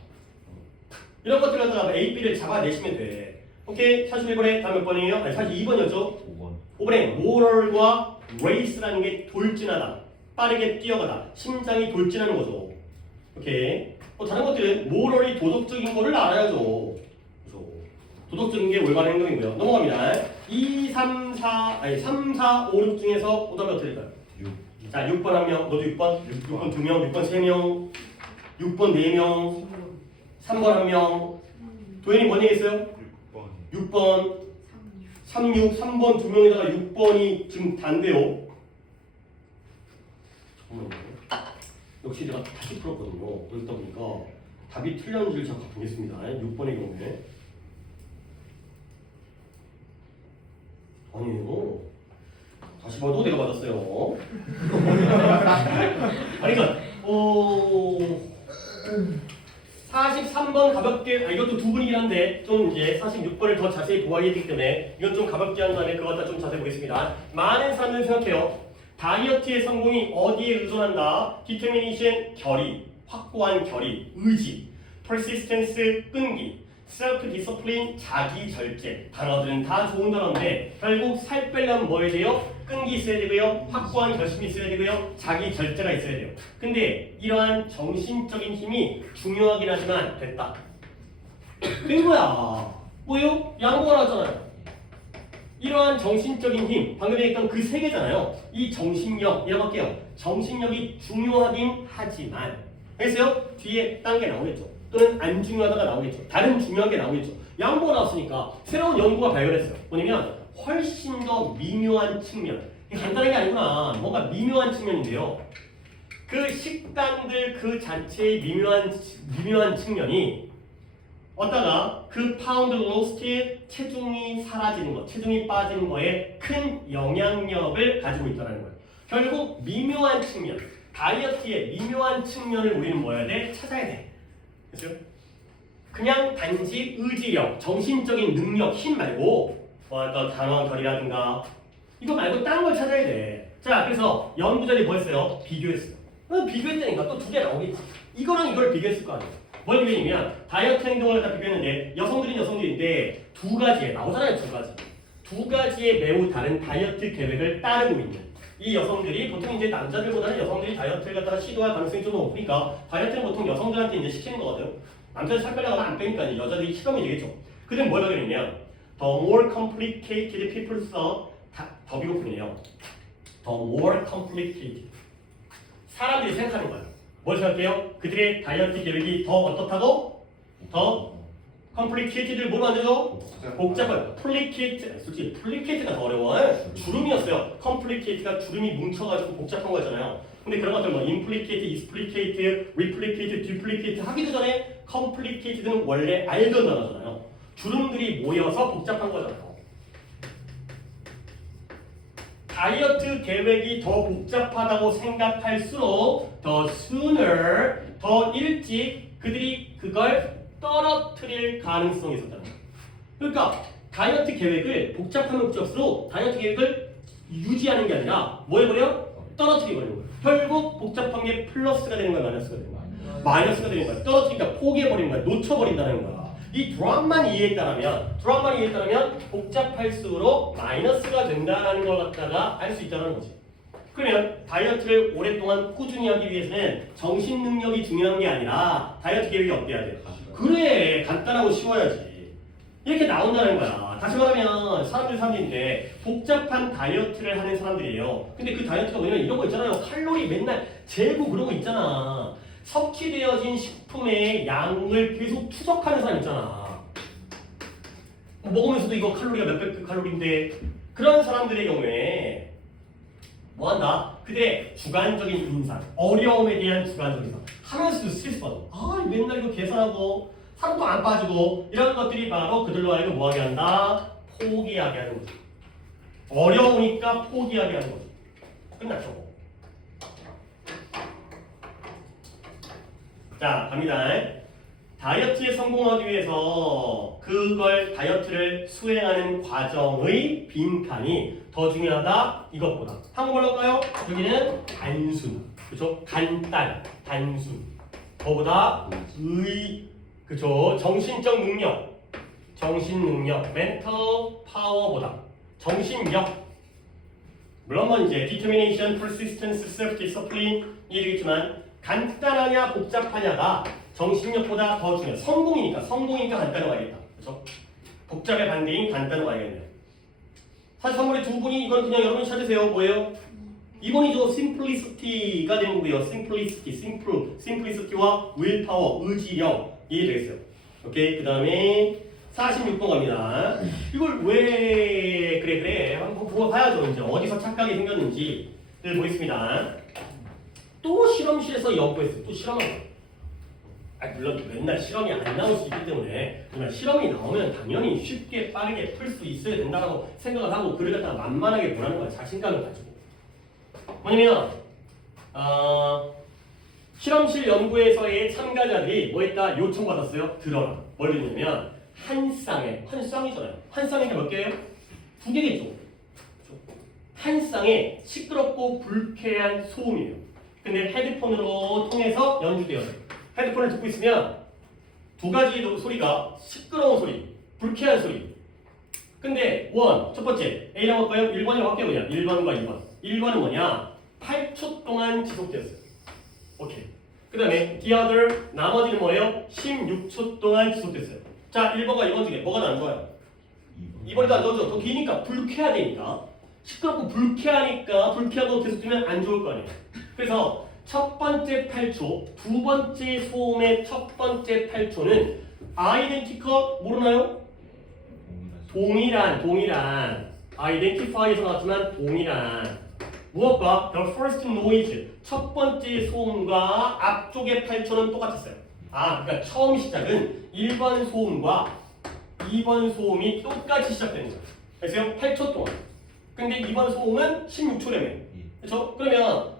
이런 것들 갖다가 A, B를 잡아내시면 돼. 오케이? 41번에 다음 몇 번이에요? 아니 42번이었죠? 5번. 5번에 moral과 race라는 게 돌진하다. 빠르게 뛰어가다. 심장이 돌진하는 거죠. 오케이? 다른 것들은 moral이 도덕적인 거를 알아야죠. 그래서 도덕적인 게 올바른 행동이고요. 넘어갑니다. 3, 4, 5, 6 중에서 오답이 어떻게 될까요? 6. 자, 6번 한 명, 너도 6번? 6번 2명, 6번 3명, 6번 4명, 3번 한 명. 도현이 뭔 얘기했어요? 6번. 6번 36, 3번 2명에다가 6번이 지금 단대요. 역시 내가 다시 풀었거든요. 그러다 보니까 답이 틀렸는지를 잠깐 보겠습니다. 6번의 경우에 아니에요. 다시 봐도 내가 맞았어요. 아니 그러니까 43번 가볍게, 이것도 두 분이긴 한데 좀 이제 46번을 더 자세히 보아야 되기 때문에 이건 좀 가볍게 한 다음에 그거 갖다 좀 자세히 보겠습니다. 많은 사람들이 생각해요. 다이어트의 성공이 어디에 의존한다? 디터미네이션, 결의, 확고한 결의, 의지, persistence, 끈기, self-discipline, 자기 절제. 단어들은 다 좋은 단어인데 결국 살 빼려면 뭐 해야 돼요? 끈기 있어야 되고요. 확고한 결심이 있어야 되고요. 자기 절제가 있어야 돼요. 근데 이러한 정신적인 힘이 중요하긴 하지만 됐다. 된 거야. 뭐예요? 양보가 나왔잖아요. 이러한 정신적인 힘, 방금 얘기했던 그 세 개잖아요. 이 정신력, 이라고 할게요. 정신력이 중요하긴 하지만 알겠어요? 뒤에 딴 게 나오겠죠. 또는 안 중요하다가 나오겠죠. 다른 중요한 게 나오겠죠. 양보가 나왔으니까 새로운 연구가 발견했어요. 뭐냐면 훨씬 더 미묘한 측면. 이게 간단한 게 아니구나. 뭔가 미묘한 측면인데요. 그 식단들 그 자체의 미묘한 측면이 어디다가 그 파운드 로스트의 체중이 사라지는 것, 체중이 빠지는 거에 큰 영향력을 가지고 있다는 거예요. 결국 미묘한 측면, 다이어트의 미묘한 측면을 우리는 뭐 해야 돼? 찾아야 돼. 그렇죠? 그냥 단지 의지력, 정신적인 능력, 힘 말고 어떤 단어 결이라든가 이거 말고 다른 걸 찾아야 돼. 자, 그래서 연구자들이 뭐 했어요? 비교했어요. 비교했다니까 또 두 개 나오겠지. 이거랑 이걸 비교했을 거 아니에요. 뭘 비교했냐면 다이어트 행동을 다 비교했는데 여성들은 여성들인데 두 가지에 나오잖아요. 두 가지. 두 가지의 매우 다른 다이어트 계획을 따르고 있는 이 여성들이 보통 이제 남자들보다는 여성들이 다이어트를 갖다가 시도할 가능성이 좀 높으니까 다이어트는 보통 여성들한테 이제 시키는 거거든. 남자들 살 빼려고 안 빼니까 이제 여자들이 실험이 되겠죠. 그들은 뭘 발견했냐면 The more complicated people saw 더 비고픈이에요. The more complicated 사람들이 생각하는 거예요. 뭘 생각해요? 그들의 다이어트 계획이 더 어떻다고? 더 complicated를 뭘 만들죠? 복잡한 플리케이트, 솔직히 플리케이트가 더 어려워. 주름이었어요. complicated가 주름이 뭉쳐가지고 복잡한 거잖아요. 근데 그런 것들 뭐 implicate, explicate, replicate, duplicate 하기도 전에 complicated는 원래 알던 단어잖아요. 주름들이 모여서 복잡한 거잖아요. 다이어트 계획이 더 복잡하다고 생각할수록 더 sooner, 더 일찍 그들이 그걸 떨어뜨릴 가능성이 있었다는 거예요. 그러니까 다이어트 계획을 복잡하면 복잡할수록 다이어트 계획을 유지하는 게 아니라 뭐 해버려? 떨어뜨려버리는 거예요. 결국 복잡한 게 플러스가 되는 거야, 마이너스가 되는 거야? 마이너스가 되는 거야. 떨어뜨리니까 포기해버리는 거야. 놓쳐버린다는 거야. 이 드랍만 이해했다면 복잡할수록 마이너스가 된다는 걸 갖다가 알 수 있다는 거지. 그러면 다이어트를 오랫동안 꾸준히 하기 위해서는 정신 능력이 중요한 게 아니라 다이어트 계획이 어때야 돼? 그래, 간단하고 쉬워야지. 이렇게 나온다는 거야. 다시 말하면 사람들인데 복잡한 다이어트를 하는 사람들이에요. 근데 그 다이어트가 뭐냐면 이런 거 있잖아요. 칼로리 맨날 재고 그런 거 있잖아. 섭취되어진 식품의 양을 계속 추적하는 사람 있잖아. 먹으면서도 이거 칼로리가 몇백 칼로리인데 그런 사람들의 경우에 뭐 한다? 그들의 주관적인 인상, 어려움에 대한 주관적인 인상 하면서도 스트레스 받아. 맨날 이거 계산하고 살도 안 빠지고 이런 것들이 바로 그들로 하여금 뭐하게 한다? 포기하게 하는 거지. 어려우니까 포기하게 하는 거지. 끝났죠. 자, 갑니다. 다이어트에 성공하기 위해서 그걸 다이어트를 수행하는 과정의 빈칸이 더 중요하다 이것보다. 한국말로 할까요? 여기는 단순, 그렇죠? 간단, 단순. 그거보다 그렇죠? 정신적 능력, 멘탈 파워보다 정신력. 물론 이제 determination, persistence, self-discipline 이러겠지만 간단하냐 복잡하냐가 정신력보다 더 중요해. 성공이니까 간단하고 알겠다. 그렇죠? 복잡의 반대인 간단하고 알겠네요. 사실 선물의 두 분이 이건 그냥 여러분이 찾으세요. 뭐예요? 2번이죠. simplicity가 되는 거고요. simplicity와 willpower, 의지력 이해되겠어요. 오케이. 그 다음에 46번 갑니다. 이걸 왜 그래 한번 보고 봐야죠. 이제 어디서 착각이 생겼는지 보겠습니다. 또 실험실에서 연구했어요. 또 실험하고. 물론 맨날 실험이 안 나올 수 있기 때문에 정말 실험이 나오면 당연히 쉽게 빠르게 풀 수 있어야 된다고 생각을 하고 그를 갖다가 만만하게 보라는 거야. 자신감을 가지고. 뭐냐면 실험실 연구에서의 참가자들이 뭐 했다? 요청받았어요. 들어라. 뭘 했냐면 한 쌍이잖아요. 한 쌍이니까 몇 개예요? 두 개겠죠. 한 쌍에 시끄럽고 불쾌한 소음이에요. 근데 헤드폰으로 통해서 연주되어요. 헤드폰을 듣고 있으면 두 가지 소리가 시끄러운 소리, 불쾌한 소리. 근데 첫 번째 A라고 할까요? 1번이라고 할게요. 그냥 1번과 2번. 1번은 뭐냐? 8초 동안 지속되었어요. 오케이. 그 다음에 the other 나머지는 뭐예요? 16초 동안 지속됐어요. 자, 1번과 2번 중에 뭐가 더 안 좋아요? 2번이 더 안 좋죠. 더 기니까 불쾌하니까. 시끄럽고 불쾌하고 계속 두면 안 좋을 거 아니에요. 그래서 첫 번째 8초, 두 번째 소음의 첫 번째 8초는 아이덴티컬 모르나요? 동일한 identify에서 나왔지만 동일한 무엇과 the first noise 첫 번째 소음과 앞쪽의 8초는 똑같았어요. 그러니까 처음 시작은 1번 소음과 2번 소음이 똑같이 시작되는 거예요. 그래서 8초 동안. 근데 2번 소음은 16초라며. 그렇죠? 그러면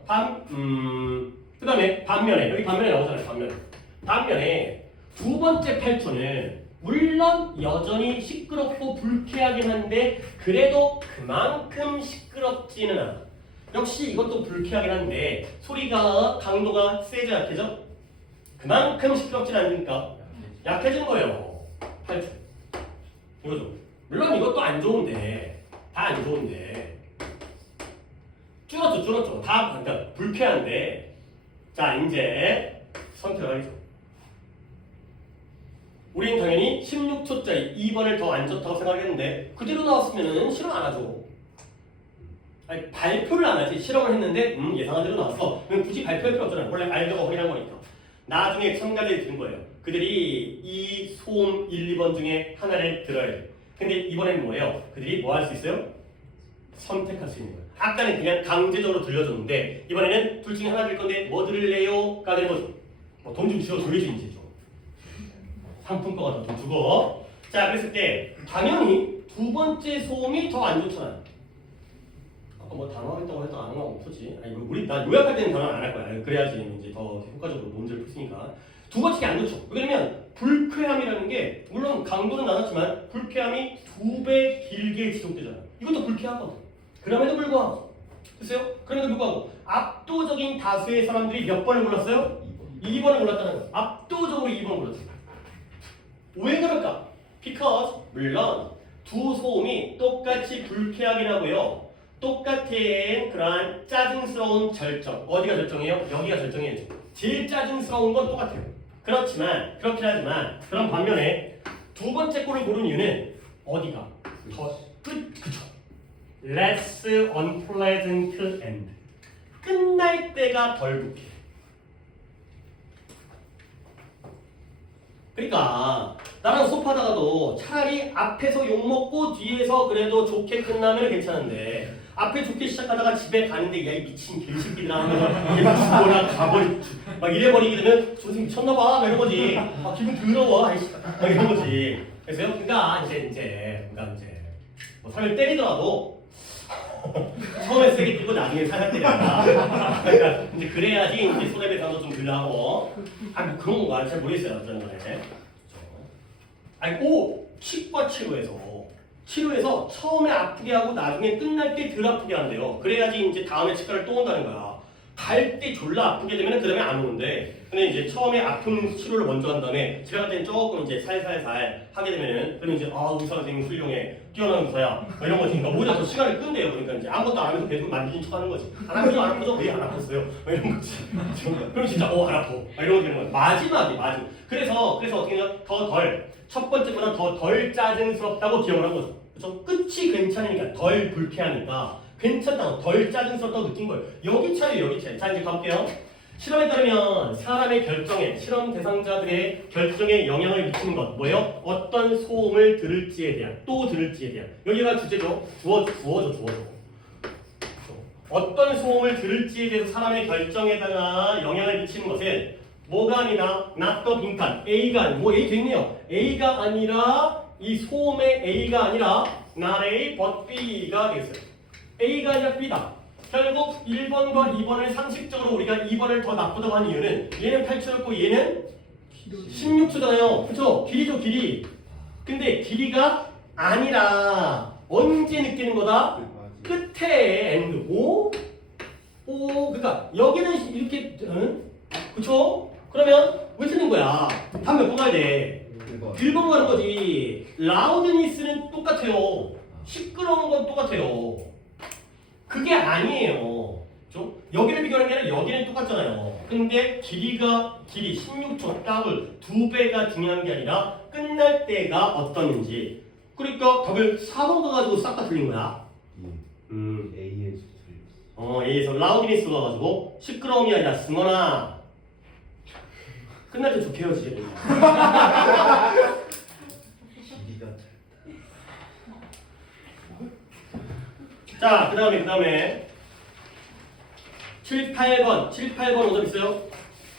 그다음에 반면에 여기 반면에 나오잖아요. 반면에 두 번째 8초는 물론 여전히 시끄럽고 불쾌하긴 한데 그래도 그만큼 시끄럽지는 않아. 역시 이것도 불쾌하긴 한데 소리가 강도가 세져 약해져? 그만큼 시끄럽진 않으니까 약해진 거예요. 8초. 이거죠. 물론 이것도 안 좋은데 다 안 좋은데 줄었죠. 다 그러니까 불쾌한데 자 이제 선택을 하겠죠. 우린 당연히 16초짜리 2번을 더 안 좋다고 생각했는데 그대로 나왔으면 실험 안 하죠. 아니, 발표를 안 하지. 실험을 했는데 예상한 대로 나왔어. 그럼 굳이 발표할 필요 없잖아요. 원래 알다가 확인한 거니까. 나중에 첨가들이 들은 거예요. 그들이 이 소음 1, 2번 중에 하나를 들어야 돼. 근데 이번에는 뭐예요? 그들이 뭐 할 수 있어요? 선택할 수 있는 거예요. 아까는 그냥 강제적으로 들려줬는데 이번에는 둘 중에 하나 들 건데 뭐 들을래요?가 되는 거죠. 뭐 돈 좀 주고 돌려주는지 좀. 상품권 돈 주고. 자 그랬을 때 당연히 두 번째 소음이 더 안 좋잖아요. 아까 뭐 단호하겠다고 해도 아는 건 없었지. 아니 우리 나 요약할 때는 단호 안 할 거야. 그래야지 이제 더 효과적으로 문제를 풀으니까. 두 번째가 안 좋죠. 왜냐면 불쾌함이라는 게 물론 강도는 낮았지만 불쾌함이 2배 길게 지속되잖아요. 이것도 불쾌하거든. 그럼에도 불구하고 글쎄요. 그럼에도 불구하고 압도적인 다수의 사람들이 몇 번을 골랐어요? 2번을 골랐다는 거예요. 압도적으로 2번을 골랐어요. 왜 그럴까? Because 물론 두 소음이 똑같이 불쾌하긴 하고요. 똑같은 그러한 짜증스러운 절정. 어디가 절정이에요? 여기가 절정이에요. 제일 짜증스러운 건 똑같아요. 그렇긴 하지만 그런 반면에 두 번째 꼴을 고른 이유는 어디가 더 그쵸. Less unpleasant end. 끝날 때가 덜 불쾌해. 그러니까 나랑 수업하다가도 차라리 앞에서 욕먹고 뒤에서 그래도 좋게 끝나면 괜찮은데 앞에 좋게 시작하다가 집에 가는데 야 이 미친 개새끼들아 하면서 얘가 죽어라 가버리 막 이래버리게 되면 선생님 미쳤나봐 막 이런 거지. 기분 더러워 막 이런 거지. 그래서요. 그러니까 이제 뭐 사람을 때리더라도 처음에 세게 뛰고 나중에 살살 때려라. 그러니까 이제 그래야지 이제 손해배 상도 좀 덜하고 뭐 그런 건가 잘 모르겠어요. 어떤 거에. 치과 치료에서 처음에 아프게 하고 나중에 끝날 때 덜 아프게 한대요. 그래야지 이제 다음에 치과를 또 온다는 거야. 갈 때 졸라 아프게 되면 그 다음에 안 오는데 근데 이제 처음에 아픈 치료를 먼저 한 다음에 집에 갈 때는 조금 이제 살살살 하게 되면은 그러면 이제 의사 선생님 훌륭해 뛰어난 의사야 이런 거지. 그러니까 오히려 더 시간을 끈대요. 그러니까 이제 아무것도 안 하면서 계속 만지는 척하는 거지. 안 아프죠? 왜 안 아팠어요? 이런 거지. 그럼 진짜 안 아파 이런 거 되는 거야. 마지막. 그래서 어떻게 하냐 첫 번째보다 덜 짜증스럽다고 기억을 한 거죠. 그렇죠? 끝이 괜찮으니까 덜 불쾌하니까 괜찮다고 덜 짜증스럽다고 느낀 거예요. 여기 차이. 자 이제 가볼게요. 실험에 따르면 사람의 결정에 실험 대상자들의 결정에 영향을 미치는 것 뭐예요? 어떤 소음을 들을지에 대한 또 들을지에 대한 여기가 주제죠. 주어죠. 어떤 소음을 들을지에 대해서 사람의 결정에다가 영향을 미치는 것은 뭐가 아니라 not the 빈칸 A가 아니라 A 됐네요. A가 아니라 이 소음의 A가 아니라 not A but B가 되겠어요. A가 아니라 B다. 결국 1번과 2번을 상식적으로 우리가 2번을 더 나쁘다고 한 이유는 얘는 8초였고 얘는 16초잖아요. 그쵸? 길이죠 길이. 근데 길이가 아니라 언제 느끼는 거다? 끝에 엔드. 그러니까 여기는 이렇게 그쵸? 그러면 왜 틀린 거야? 다음 몇 번 가야 돼? 1번 가는 거지. 라우드니스는 똑같아요. 시끄러운 건 똑같아요. 그게 아니에요. 좀 여기를 비교하는 게 아니라 여기는 똑같잖아요. 근데 길이 16초 더블 2배가 중요한 게 아니라 끝날 때가 어떠는지. 그러니까 답을 4번 가가지고 싹 다 틀린 거야. A에서 틀렸어. A에서 라우드니스 가가지고 시끄러움이 아니라 승원아. 끝날 때 좋게 헤어지자. 길이가 자, 그 다음에 7, 8번 5점 있어요?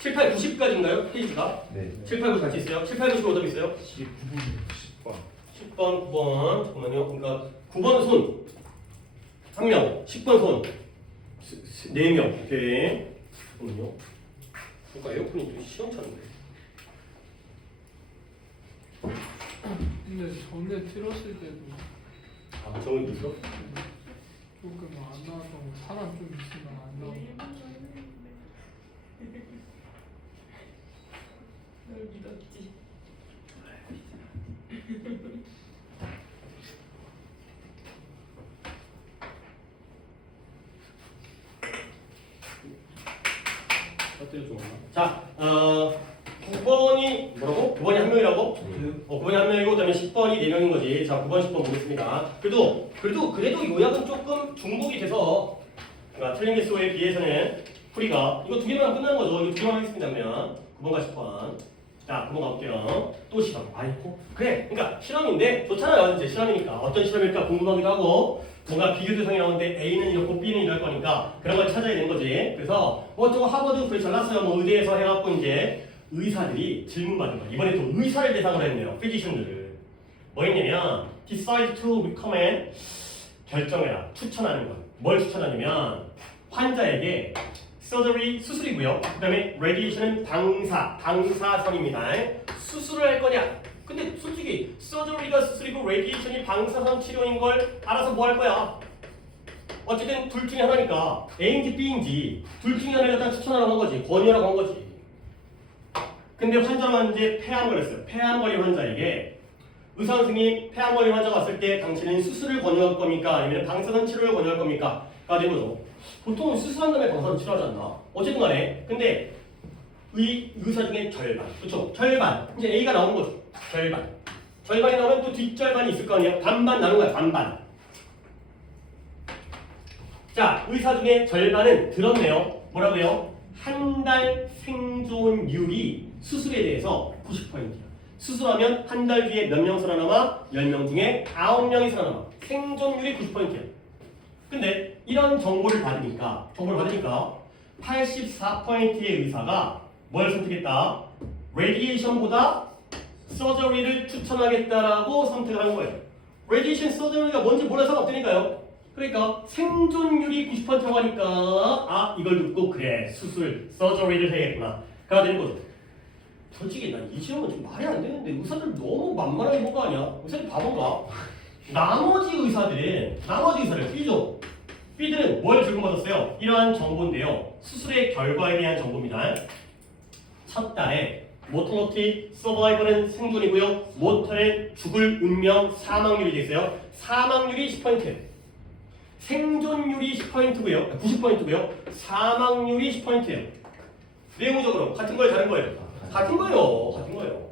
7, 8, 90까지인가요? 페이지가? 네. 7, 8, 90 같이 있어요? 7, 8, 90 5점 있어요? 19번 10번, 9번 잠깐만요. 그러니까 9번 손 1명, 10번 손 4명. 오케이. 잠깐만요. 그러니까 에어컨이 좀 시원찮은데. 근데 전에 틀었을 때도 아, 정은 있어? 조금 안 나왔던 거 사람 좀 있으면 안 나오고 널 믿었지. 배터리 좀 없나? 자, 9번이 뭐라고? 9번이 한 명이라고? 9번이 한 명이고 그다음에 10번이 4명인 거지. 자, 9번, 10번 보겠습니다. 그래도 요약은 조금 중복이 돼서 그러니까 틀린 개수에 비해서는 풀이가 이거 두 개만 끝나는 거죠. 이거 두 개만 하겠습니다. 그러면 9번과 10번. 자, 9번 가볼게요. 또 실험. 아이고. 그래. 그러니까 실험인데 좋잖아요. 이제 실험이니까. 어떤 실험일까 궁금하기도 하고 뭔가 비교 대상이 나오는데 A는 이렇고 B는 이럴 거니까 그런 걸 찾아야 되는 거지. 그래서 저거 하버드 그래 잘났어요. 뭐 의대에서 해갖고 이제 의사들이 질문 받은 거. 이번에 또 의사를 대상으로 했네요. 피지션들을. 뭐 했냐면 decide to recommend 결정해라. 추천하는 것. 뭘 추천하냐면 환자에게 surgery 수술이고요. 그다음에 radiation은 방사선입니다. 수술을 할 거냐? 근데 솔직히 surgery가 수술이고 radiation이 방사선 치료인 걸 알아서 뭐 할 거야? 어쨌든 둘 중에 하나니까 A인지 B인지 둘 중에 하나를 일단 추천하라고 한 거지. 권유하라고 한 거지. 근데 환자가 이제 폐암 걸렸어요. 폐암 걸린 환자에게 의사 선생님 폐암 걸린 환자가 왔을 때 당신은 수술을 권유할 겁니까? 아니면 방사선 치료를 권유할 겁니까? 가 되는 거죠. 보통 수술한 다음에 방사선 치료하지 않나? 어쨌든 간에 근데 의사 중에 절반, 그렇죠? 절반. 이제 A가 나오는 거죠. 절반이 나오면 또 뒷절반이 있을 거 아니에요? 반반 나눈 거야. 반반. 자, 의사 중에 절반은 들었네요. 뭐라고요? 한 달 생존율이 수술에 대해서 90%이야. 수술하면 한 달 뒤에 몇 명 살아남아? 10명 중에 9명이 살아남아. 생존율이 90%이야. 근데 이런 정보를 받으니까 84%의 의사가 뭘 선택했다? 레디에이션보다 서저리를 추천하겠다라고 선택을 한 거예요. 레디에이션 서저리가 뭔지 몰라서 상관없다니까요. 그러니까 생존율이 90%라고 하니까 이걸 듣고 그래 수술 서저리를 해야겠구나 가 되는 거죠. 솔직히 난 이 시험은 좀 말이 안 되는데 의사들 너무 만만하게 본 거 아니야? 의사들 바본가? 나머지 의사들 B들은 뭘 제공받았어요? 이러한 정보인데요. 수술의 결과에 대한 정보입니다. 첫 달에 모터너티 서바이벌은 생존이고요. 모터는 죽을 운명 사망률이 되어 있어요. 사망률이 10%예요. 생존율이 10%고요. 90%고요. 사망률이 10%예요. 내용적으로 같은 거예요, 다른 거예요? 같은 거예요.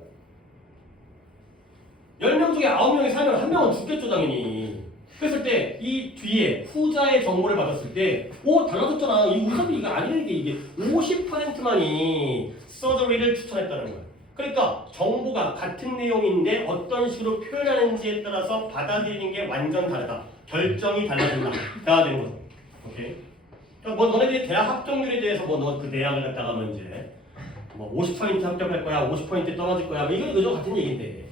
10명 중에 9명이 살면 1명은 죽겠죠, 당연히. 그랬을 때 이 뒤에 후자의 정보를 받았을 때 달라졌잖아. 이 의사들이 이거 아니는 게 이게 50%만이 서저리를 추천했다는 거예요. 그러니까 정보가 같은 내용인데 어떤 식으로 표현하는지에 따라서 받아들이는 게 완전 다르다. 결정이 달라진다. 가 되는 거죠. 오케이. 그러니까 뭐 너네들이 대학 합격률에 대해서 뭐 너 그 대학을 갔다가 뭐 이제 뭐 50% 합격할 거야, 50% 떨어질 거야. 뭐 이건 그저 같은 얘기인데.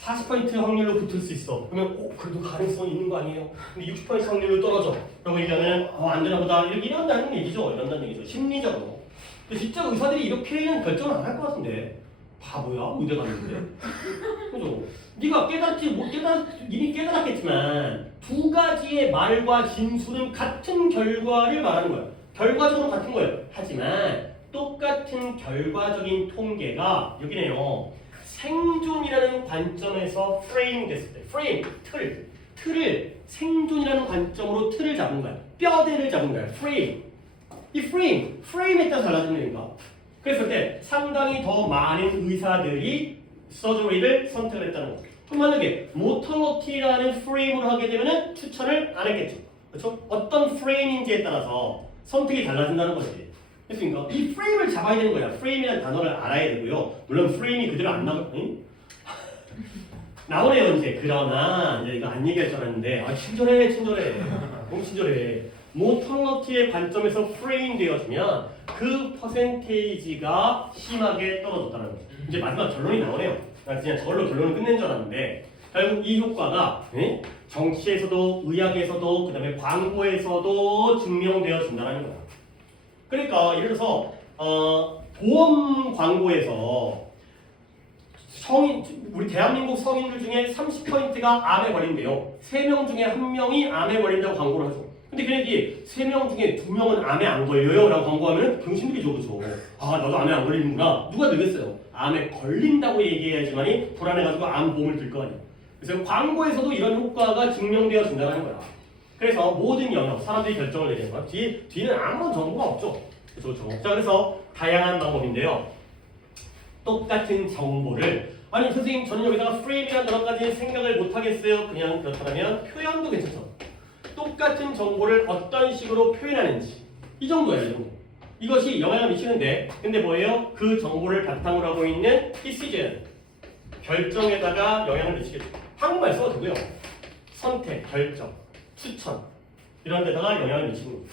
40% 확률로 붙을 수 있어. 그러면 그래도 가능성이 있는 거 아니에요? 근데 60% 확률로 떨어져. 그러고 얘기하면 안 되나 보다. 이런다는 얘기죠. 심리적으로. 근데 진짜 의사들이 이렇게는 결정을 안 할 것 같은데. 바보야? 의대 갔는데. 그죠? 네가 이미 깨달았겠지만 두 가지의 말과 진술은 같은 결과를 말하는 거야. 결과적으로 같은 거예요. 하지만 똑같은 결과적인 통계가 여기네요. 생존이라는 관점에서 프레임 됐을 때 틀을 생존이라는 관점으로 틀을 잡은 거야. 뼈대를 잡은 거야. 이 프레임에 따라 달라지는 거니까. 그랬을 때 상당히 더 많은 의사들이 서저리를 선택을 했다는 거죠. 그럼 만약에 모터너티라는 프레임으로 하게 되면 추천을 안 했겠죠. 그렇죠? 어떤 프레임인지에 따라서 선택이 달라진다는 거지. 됐습니까? 이 프레임을 잡아야 되는 거야. 프레임이라는 단어를 알아야 되고요. 물론 프레임이 그대로 안 나오면 나오네요 이제. 그러나 이제 이거 안 얘기할 줄 알았는데 친절해 너무 친절해. 모털러티의 관점에서 프레임되어지면 그 퍼센테이지가 심하게 떨어졌다는 거죠. 이제 마지막 결론이 나오네요. 난 그냥 저걸로 결론을 끝낸 줄 알았는데 결국 이 효과가 정치에서도 의학에서도 그다음에 광고에서도 증명되어진다는 거야. 그러니까 예를 들어서 보험 광고에서 우리 대한민국 성인들 중에 30%가 암에 걸린대요. 3명 중에 1명이 암에 걸린다고 광고를 하죠. 근데 걔네들이 3명 중에 2명은 암에 안 걸려요 라고 광고하면 병신들이죠. 그죠? 아 나도 암에 안 걸리는구나. 누가 늘겠어요? 암에 걸린다고 얘기해야지만이 불안해가지고 암 보험을 들 거 아니야. 그래서 광고에서도 이런 효과가 증명되어진다는 거야. 그래서 모든 영역, 사람들이 결정을 내리는 거야. 뒤는 아무런 정보가 없죠. 그렇죠. 자, 그래서 다양한 방법인데요. 똑같은 정보를 아니 선생님 저는 여기다가 프레임이라는 단어까지 생각을 못 하겠어요. 그냥 그렇다면 표현도 괜찮죠. 똑같은 정보를 어떤 식으로 표현하는지 이 정도예요. 이 정도. 이것이 영향을 미치는데 근데 뭐예요? 그 정보를 바탕으로 하고 있는 decision 결정에다가 영향을 미치겠죠. 한국말 써도 되고요. 선택, 결정, 추천 이런 데다가 영향을 미치는 거죠.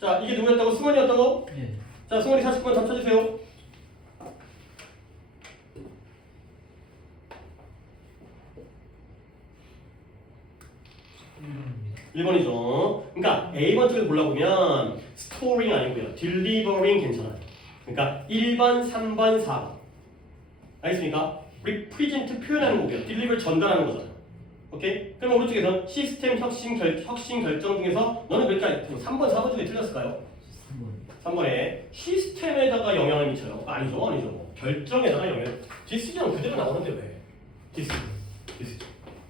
자, 이게 누구였다고? 승원이었다고? 예. 자, 승원이 49번 답 쳐주세요. 1번이죠. 그러니까 A번 쪽에서 골라보면 스토링 아니고요. 딜리버링 괜찮아요. 그러니까 1번, 3번, 4번. 알겠습니까? represent 표현하는 거고요. deliver 전달하는 거잖아요. 오케이? 그럼 오른쪽에서 시스템 혁신 결정 중에서 너는 몇 가지 3번, 4번 중에 틀렸을까요? 3번에 시스템에다가 영향을 미쳐요. 아니죠. 결정에다가 영향을. 디시전 그대로 나오는데 왜? 디시전.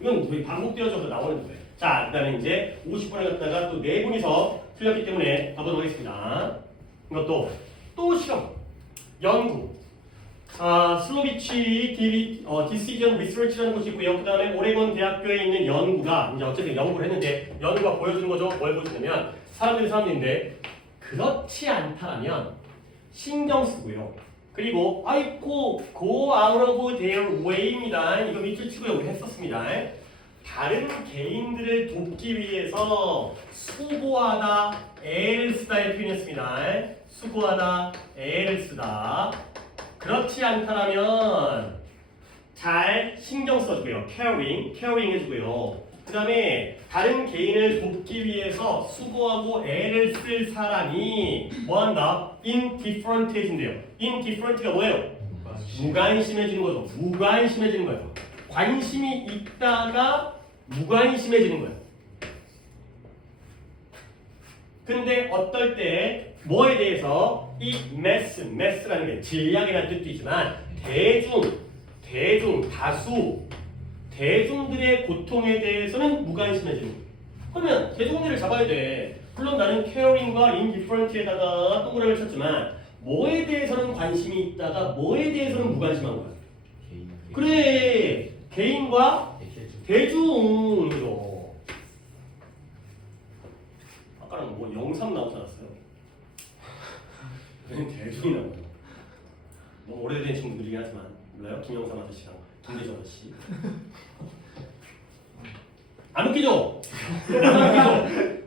이건 왜 반복되어져서 나오는데 왜? 자, 그다음에 이제 50번에 갔다가 또 네 분이서 틀렸기 때문에 가보도록 하겠습니다. 이것도 또 실험, 연구. 슬로비치 디시전 리서치라는 곳이 있고요. 그 다음에 오레곤 대학교에 있는 연구가 이제 어쨌든 연구를 했는데 연구가 보여주는 거죠. 뭘 보여주냐면 사람들인데 그렇지 않다라면 신경 쓰고요. 그리고 아이고 go out of their way입니다. 이거 밑줄 치고요. 우리 했었습니다. 다른 개인들을 돕기 위해서 수고하다, 애를 쓰다에 표현했습니다. 수고하다, 애를 쓰다. 그렇지 않다라면 잘 신경 써주고요. caring 해주고요. 그 다음에 다른 개인을 돕기 위해서 수고하고 애를 쓸 사람이 뭐한다? indifferent해진대요. indifferent가 뭐예요? 무관심해지는 거죠. 무관심해지는 거예요. 관심이 있다가 무관심해지는 거예요. 근데 어떨 때 뭐에 대해서 이 mass라는 게 질량이라는 뜻도 있지만 다수 대중들의 고통에 대해서는 무관심해지는 거예요. 그러면 대중들을 잡아야 돼. 물론 나는 caring과 indifferent에다가 동그라미를 쳤지만 뭐에 대해서는 관심이 있다가 뭐에 대해서는 무관심한 거야. 그래 개인과 대중이죠. 아까랑 뭐 영삼 나오지 않았어요? 대중이 나와요. 너무 오래된 친구들이긴 하지만 몰라요? 김영삼 아저씨랑 김대중 아저씨. 안 웃기죠?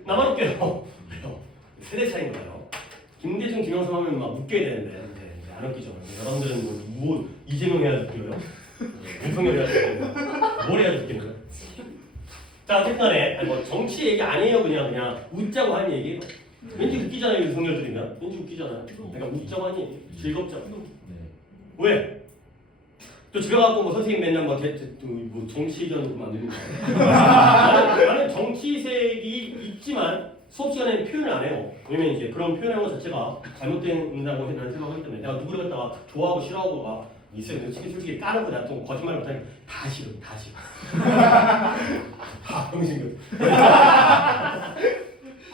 나만 웃겨요. 왜요? 세대 차이인 거예요. 김대중, 김영삼 하면 막 웃겨야 되는데 이제 안 웃기죠. 여러분들은 뭐 이재명 해야 웃겨요? 윤석열 해야 웃겨요? 뭘 해야 웃기는 거예요? 자, 어쨌든 간에 뭐 정치 얘기 아니에요. 그냥 웃자고 하는 얘기. 왠지 웃기잖아요. 윤석열 들이면 왠지 웃기잖아요. 내가 웃자고 하니 즐겁죠. 왜? 또 집에 가고 뭐 선생님 맨날 뭐 정치전 만드는 거야. 나는 정치색이 있지만 수업 시간에는 표현을 안 해요. 왜냐면 이제 그런 표현하는 것 자체가 잘못된다고 나는 생각하기 때문에 내가 누구를 갖다가 좋아하고 싫어하고 막 있어요. 솔직히 까놓고 나 좀 거짓말 못하니까 다 싫어. 다 병신 같아.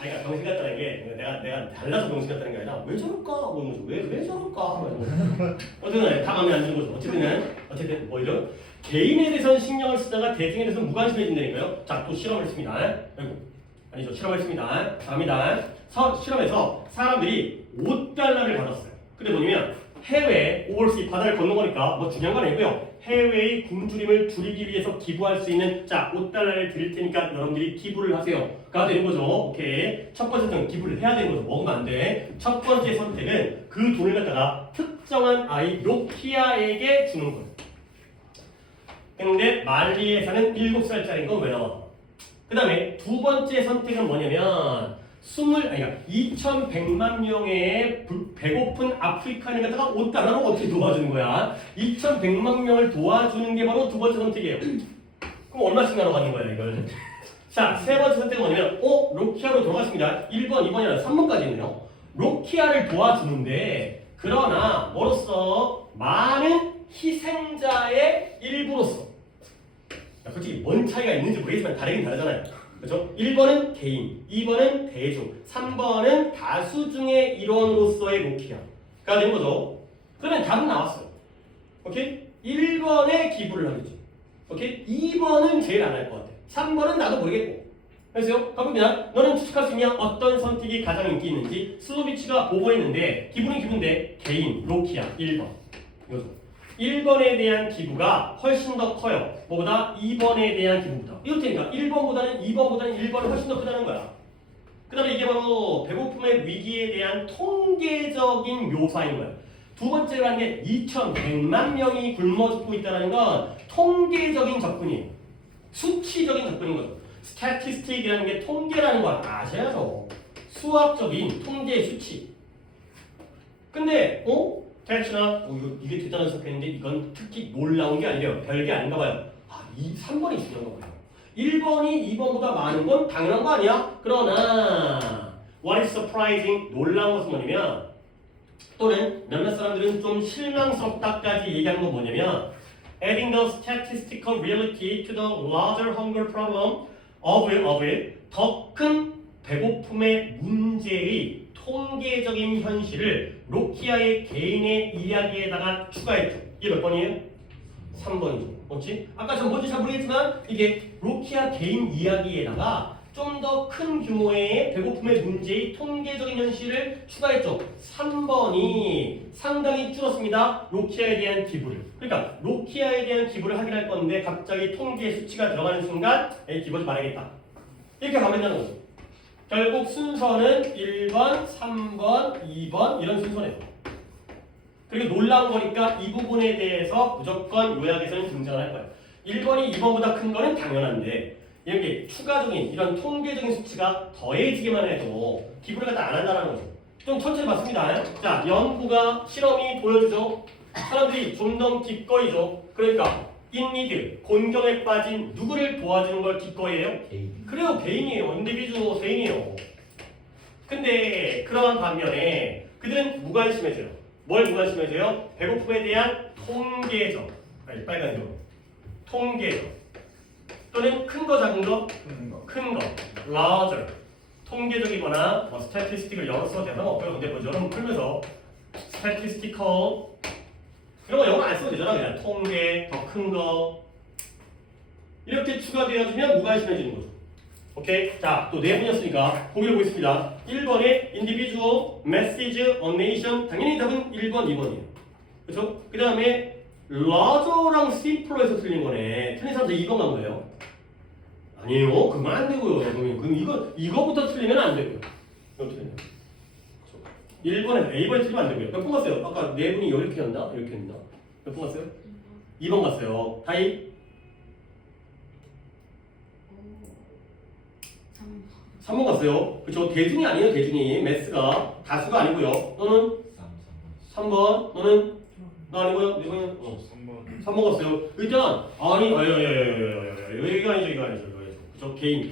그러니까 병신 같다는 게 내가 달라서 병신 같다는 게 아니라 왜 저럴까? 뭐 왜 저럴까? 어쨌든 다 마음에 안 드는 거죠. 어쨌든 뭐 이런 개인에 대해서는 신경을 쓰다가 대중에 대해서는 무관심해진다니까요. 자, 또 실험을 했습니다. 아니죠. 실험을 했습니다. 갑니다. 실험에서 사람들이 $5를 받았어요. 근데 뭐냐면 해외 overseas 바다를 건넌 거니까 뭐 중요한 건 아니고요. 해외의 굶주림을 줄이기 위해서 기부할 수 있는 자 5달러를 드릴 테니까 여러분들이 기부를 하세요가 되는 거죠. 오케이. 첫 번째 선택은 기부를 해야 되는 거죠. 먹으면 안 돼. 첫 번째 선택은 그 돈을 갖다가 특정한 아이 로키아에게 주는 거예요. 근데 말리에 사는 7살짜리인 건 왜 나와? 그 다음에 두 번째 선택은 뭐냐면 2,100만 명의 배고픈 아프리카인을 갖다가 5달러로 어떻게 도와주는 거야? 2,100만 명을 도와주는 게 바로 두 번째 선택이에요. 그럼 얼마씩 나눠가는 거야 이걸? 자, 세 번째 선택은 뭐냐면 로키아로 돌아갔습니다. 1번, 2번이나 3번까지 있네요. 로키아를 도와주는데 그러나 뭐로써? 많은 희생자의 일부로서. 솔직히 뭔 차이가 있는지 모르겠지만 다르긴 다르잖아요. 그렇죠? 1번은 개인, 2번은 대중, 3번은 다수 중의 일원으로서의 로키아가 되는 거죠. 그러면 답은 나왔어요. 오케이? 1번에 기부를 하겠죠. 오케이? 2번은 제일 안 할 것 같아. 3번은 나도 모르겠고. 그래서요, 가봅니다. 너는 추측할 수 있냐? 어떤 선택이 가장 인기 있는지. 슬로비치가 보고했는데 기부는 기부인데 개인, 로키아 1번. 이거죠. 1번에 대한 기부가 훨씬 더 커요. 뭐보다 2번에 대한 기부보다. 이럴 테니까 1번보다는 2번보다는 1번이 훨씬 더 크다는 거야. 그 다음에 이게 바로 배고픔의 위기에 대한 통계적인 묘사인 거야. 두 번째로 한 게 2,100만 명이 굶어 죽고 있다는 건 통계적인 접근이에요. 수치적인 접근인 거죠. 스태티스틱이라는 게 통계라는 걸 아셔야죠. 수학적인 통계의 수치. 근데 대충아 이게 대단한 선택인데 이건 특히 놀라운 게 아니래요. 별게 아닌가 봐요. 3번이 중요한 거고요. 1번이 2번보다 많은 건 당연한 거 아니야? 그러나 what is surprising? 놀라운 것은 뭐냐면 또는 몇몇 사람들은 좀 실망스럽다까지 얘기하는 건 뭐냐면 adding the statistical reality to the larger hunger problem of 더 큰 배고픔의 문제의 통계적인 현실을 로키아의 개인의 이야기에다가 추가했죠. 이게 몇 번이에요? 3번이죠. 맞지? 아까 전 뭔지 잘 모르겠지만 이게 로키아 개인 이야기에다가 좀 더 큰 규모의 배고픔의 문제의 통계적인 현실을 추가했죠. 3번이 상당히 줄었습니다. 로키아에 대한 기부를. 그러니까 로키아에 대한 기부를 하긴 할 건데 갑자기 통계 수치가 들어가는 순간 기부하지 말아야겠다. 이렇게 가면 되는 거죠. 결국 순서는 1번, 3번, 2번 이런 순서네요. 그리고 놀라운 거니까 이 부분에 대해서 무조건 요약에서는 등장을 할 거예요. 1번이 2번보다 큰 거는 당연한데 이렇게 추가적인 이런 통계적인 수치가 더해지기만 해도 기부를 갖다 안 한다는 거죠. 좀 천천히 봤습니다. 자, 연구가 실험이 보여주죠. 사람들이 좀 더 기꺼이죠. 그러니까 인니드, 곤경에 빠진 누구를 도와주는 걸 기꺼이해요? 개인. 그래요, 개인이에요. 인디비주 개인이에요. 근데 그러한 반면에 그들은 무관심해져요. 뭘 무관심해져요? 배고픔에 대한 통계적, 빨간색 통계적 또는 큰 거 작은 거? 큰 거, larger 통계적이거나 스태티스틱을 영어 써도 되나 없고요. 근데 뭐 여러분 풀면서 statistical 이런 거 영어 안 써도 되잖아. 그냥 통계, 더 큰 거 이렇게 추가되어지면 무관심해지는 거죠. 오케이? 자, 또 네 분이었으니까 보기를 보겠습니다. 1번에 individual, message, a nation 당연히 답은 1번, 2번이에요. 그렇죠? 그 다음에 larger랑 simpler에서 틀린 거네. 틀린 사람들 2번 간 거예요. 아니에요. 그러면 안 되고요. 그럼 이거부터 틀리면 안 되고요. 이렇게 되네요. 1번에 A번에 틀리면 안 되고요. 몇 번 갔어요? 아까 네 분이 이렇게 했나? 이렇게 했나? 몇 번 갔어요? 2번 갔어요. 다이? 3번 갔어요. 그렇죠? 대중이 아니에요. 대중이. 매스가 다수가 아니고요. 너는? 3번. 너는? 너 아니고요? 너는? 3번 갔어요. 일단 아니 여기가 아니죠. 이거 아니죠. 그렇죠? 개인.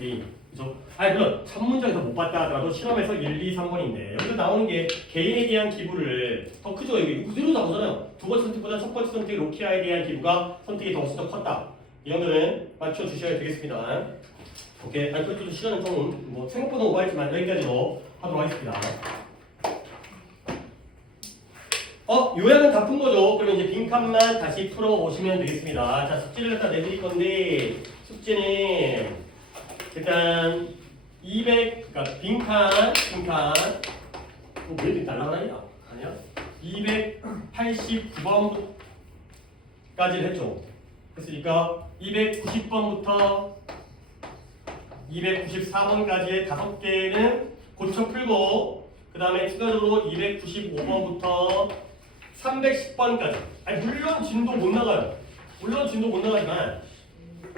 그렇죠? 아니 물론 3문장에서 못 봤다 하더라도 실험에서 1, 2, 3번인데 여기서 나오는 게 개인에 대한 기부를 더 크죠. 여기 그대로 나오잖아요. 두 번째 선택보다 첫 번째 선택 로키아에 대한 기부가 선택이 훨씬 더 컸다. 이 정도는 맞춰주셔야 되겠습니다. 오케이. 아니 또 시간은 좀 생각보다 오버했지만 여기까지로 하도록 하겠습니다. 요약은 다 푼 거죠. 그러면 이제 빈칸만 다시 풀어오시면 되겠습니다. 자, 숙제를 갖다 내드릴 건데 숙제는 일단 200, 그러니까 빈칸 왜 이렇게 날라가냐? 아니야? 289번까지 했죠. 그러니까 290번부터 294번까지의 5개는 고쳐 풀고 그 다음에 추가적으로 295번부터 310번까지 물론 진도 못 나가요. 물론 진도 못 나가지만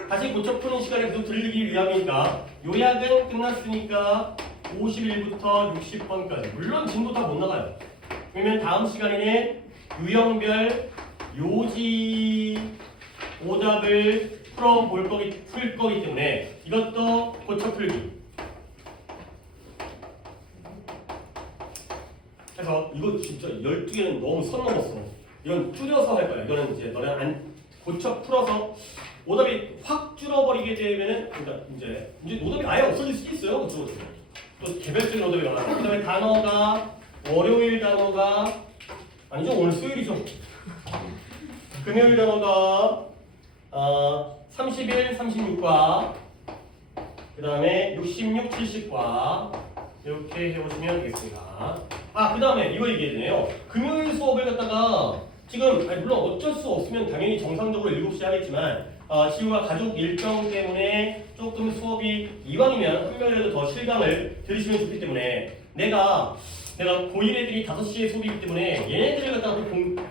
다시 고쳐 푸는 시간에 계속 들리기 위함이니까 요약은 끝났으니까 51부터 60번까지 물론 진도 다 못 나가요. 그러면 다음 시간에는 유형별 요지 오답을 풀 거기 때문에 이것도 고쳐 풀기. 그래서 이거 진짜 12개는 너무 선 넘었어. 이건 줄여서 할 거야. 이거는 이제 너네 안 고쳐 풀어서 오답이 확 줄어버리게 되면은 그러니까 이제 오답이 아예 없어질 수도 있어요. 그쪽으로. 또 개별적인 오답이 많아. 그다음에 단어가 월요일 단어가 아니죠, 오늘 수요일이죠. 금요일 단어가 31, 36과 그 다음에 66, 70과 이렇게 해보시면 되겠습니다. 그 다음에 이거 얘기해야 되네요. 금요일 수업을 갖다가 지금 물론 어쩔 수 없으면 당연히 정상적으로 7시에 하겠지만 시우가 가족 일정 때문에 조금 수업이 이왕이면 금요일에도 더 실감을 들으시면 좋기 때문에 내가 고1 애들이 5시에 수업이기 때문에 얘네들을 갖다가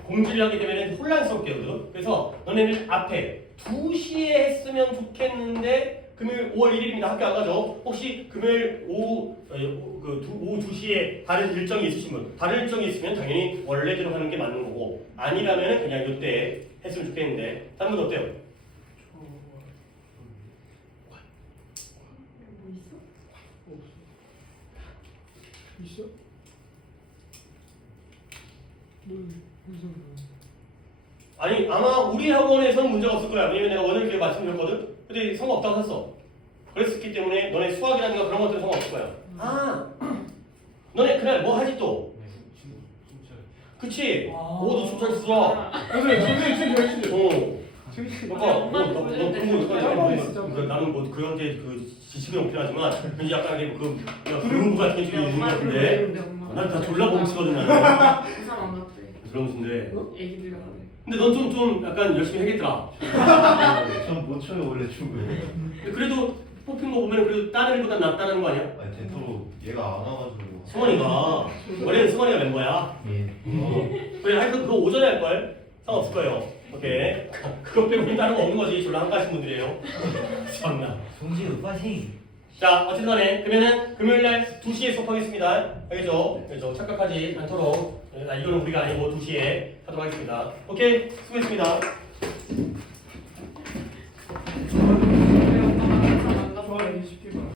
공지를 하게 되면 혼란스럽거든. 그래서 너네들 앞에 2시에 했으면 좋겠는데 금요일 5월 1일입니다. 학교 안 가죠? 혹시 금요일 오후 2시에 다른 일정이 있으신 분, 다른 일정이 있으면 당연히 원래대로 하는 게 맞는 거고 아니라면 그냥 이때 했으면 좋겠는데 다른 건 어때요? 뭐 있어? 있어? 무슨 아니 아마 우리 학원에서는 문제가 없을 거야. 왜냐면 내가 원을 말씀드렸거든. 근데 상관없다고 했어. 그랬기 때문에 너네 수학이라든가 그런 것들은 상관없을 거야. 너네 그날 뭐 하지 또? 그치? 너 춤잘 추더라. 나는 뭐 그런 게 지식은 없긴 하지만 왠지 약간 그룹 같은 게 좀 있는 것 같은데 난 다 졸라 멈추거든 나는. 부산 안 갔대. 그러면서인데 애기들 가네. 근데 넌 좀 약간 열심히 하겠더라. 전 못 쳐요 원래 춤을. 근데 그래도 뽑힌 거 보면 그래도 다른 애보단 낫다는 거 아니야? 아니 대토로 얘가 안 와가지고. 승원이가 원래는 승원이가 멤버야. 예. 그래 하여튼 그거 오전에 할걸? 상관없을 거예요. 오케이. 그거 빼고 다른 거 없는 거지. 졸라 한가하신 분들이에요. 참나. 송지 오빠지. 자 어쨌든 간에 그러면은 금요일날 2시에 수업하겠습니다. 알겠죠? 그래서 착각하지 않도록 이거는 우리가 아니고 2시에 하도록 하겠습니다. 오케이 수고했습니다.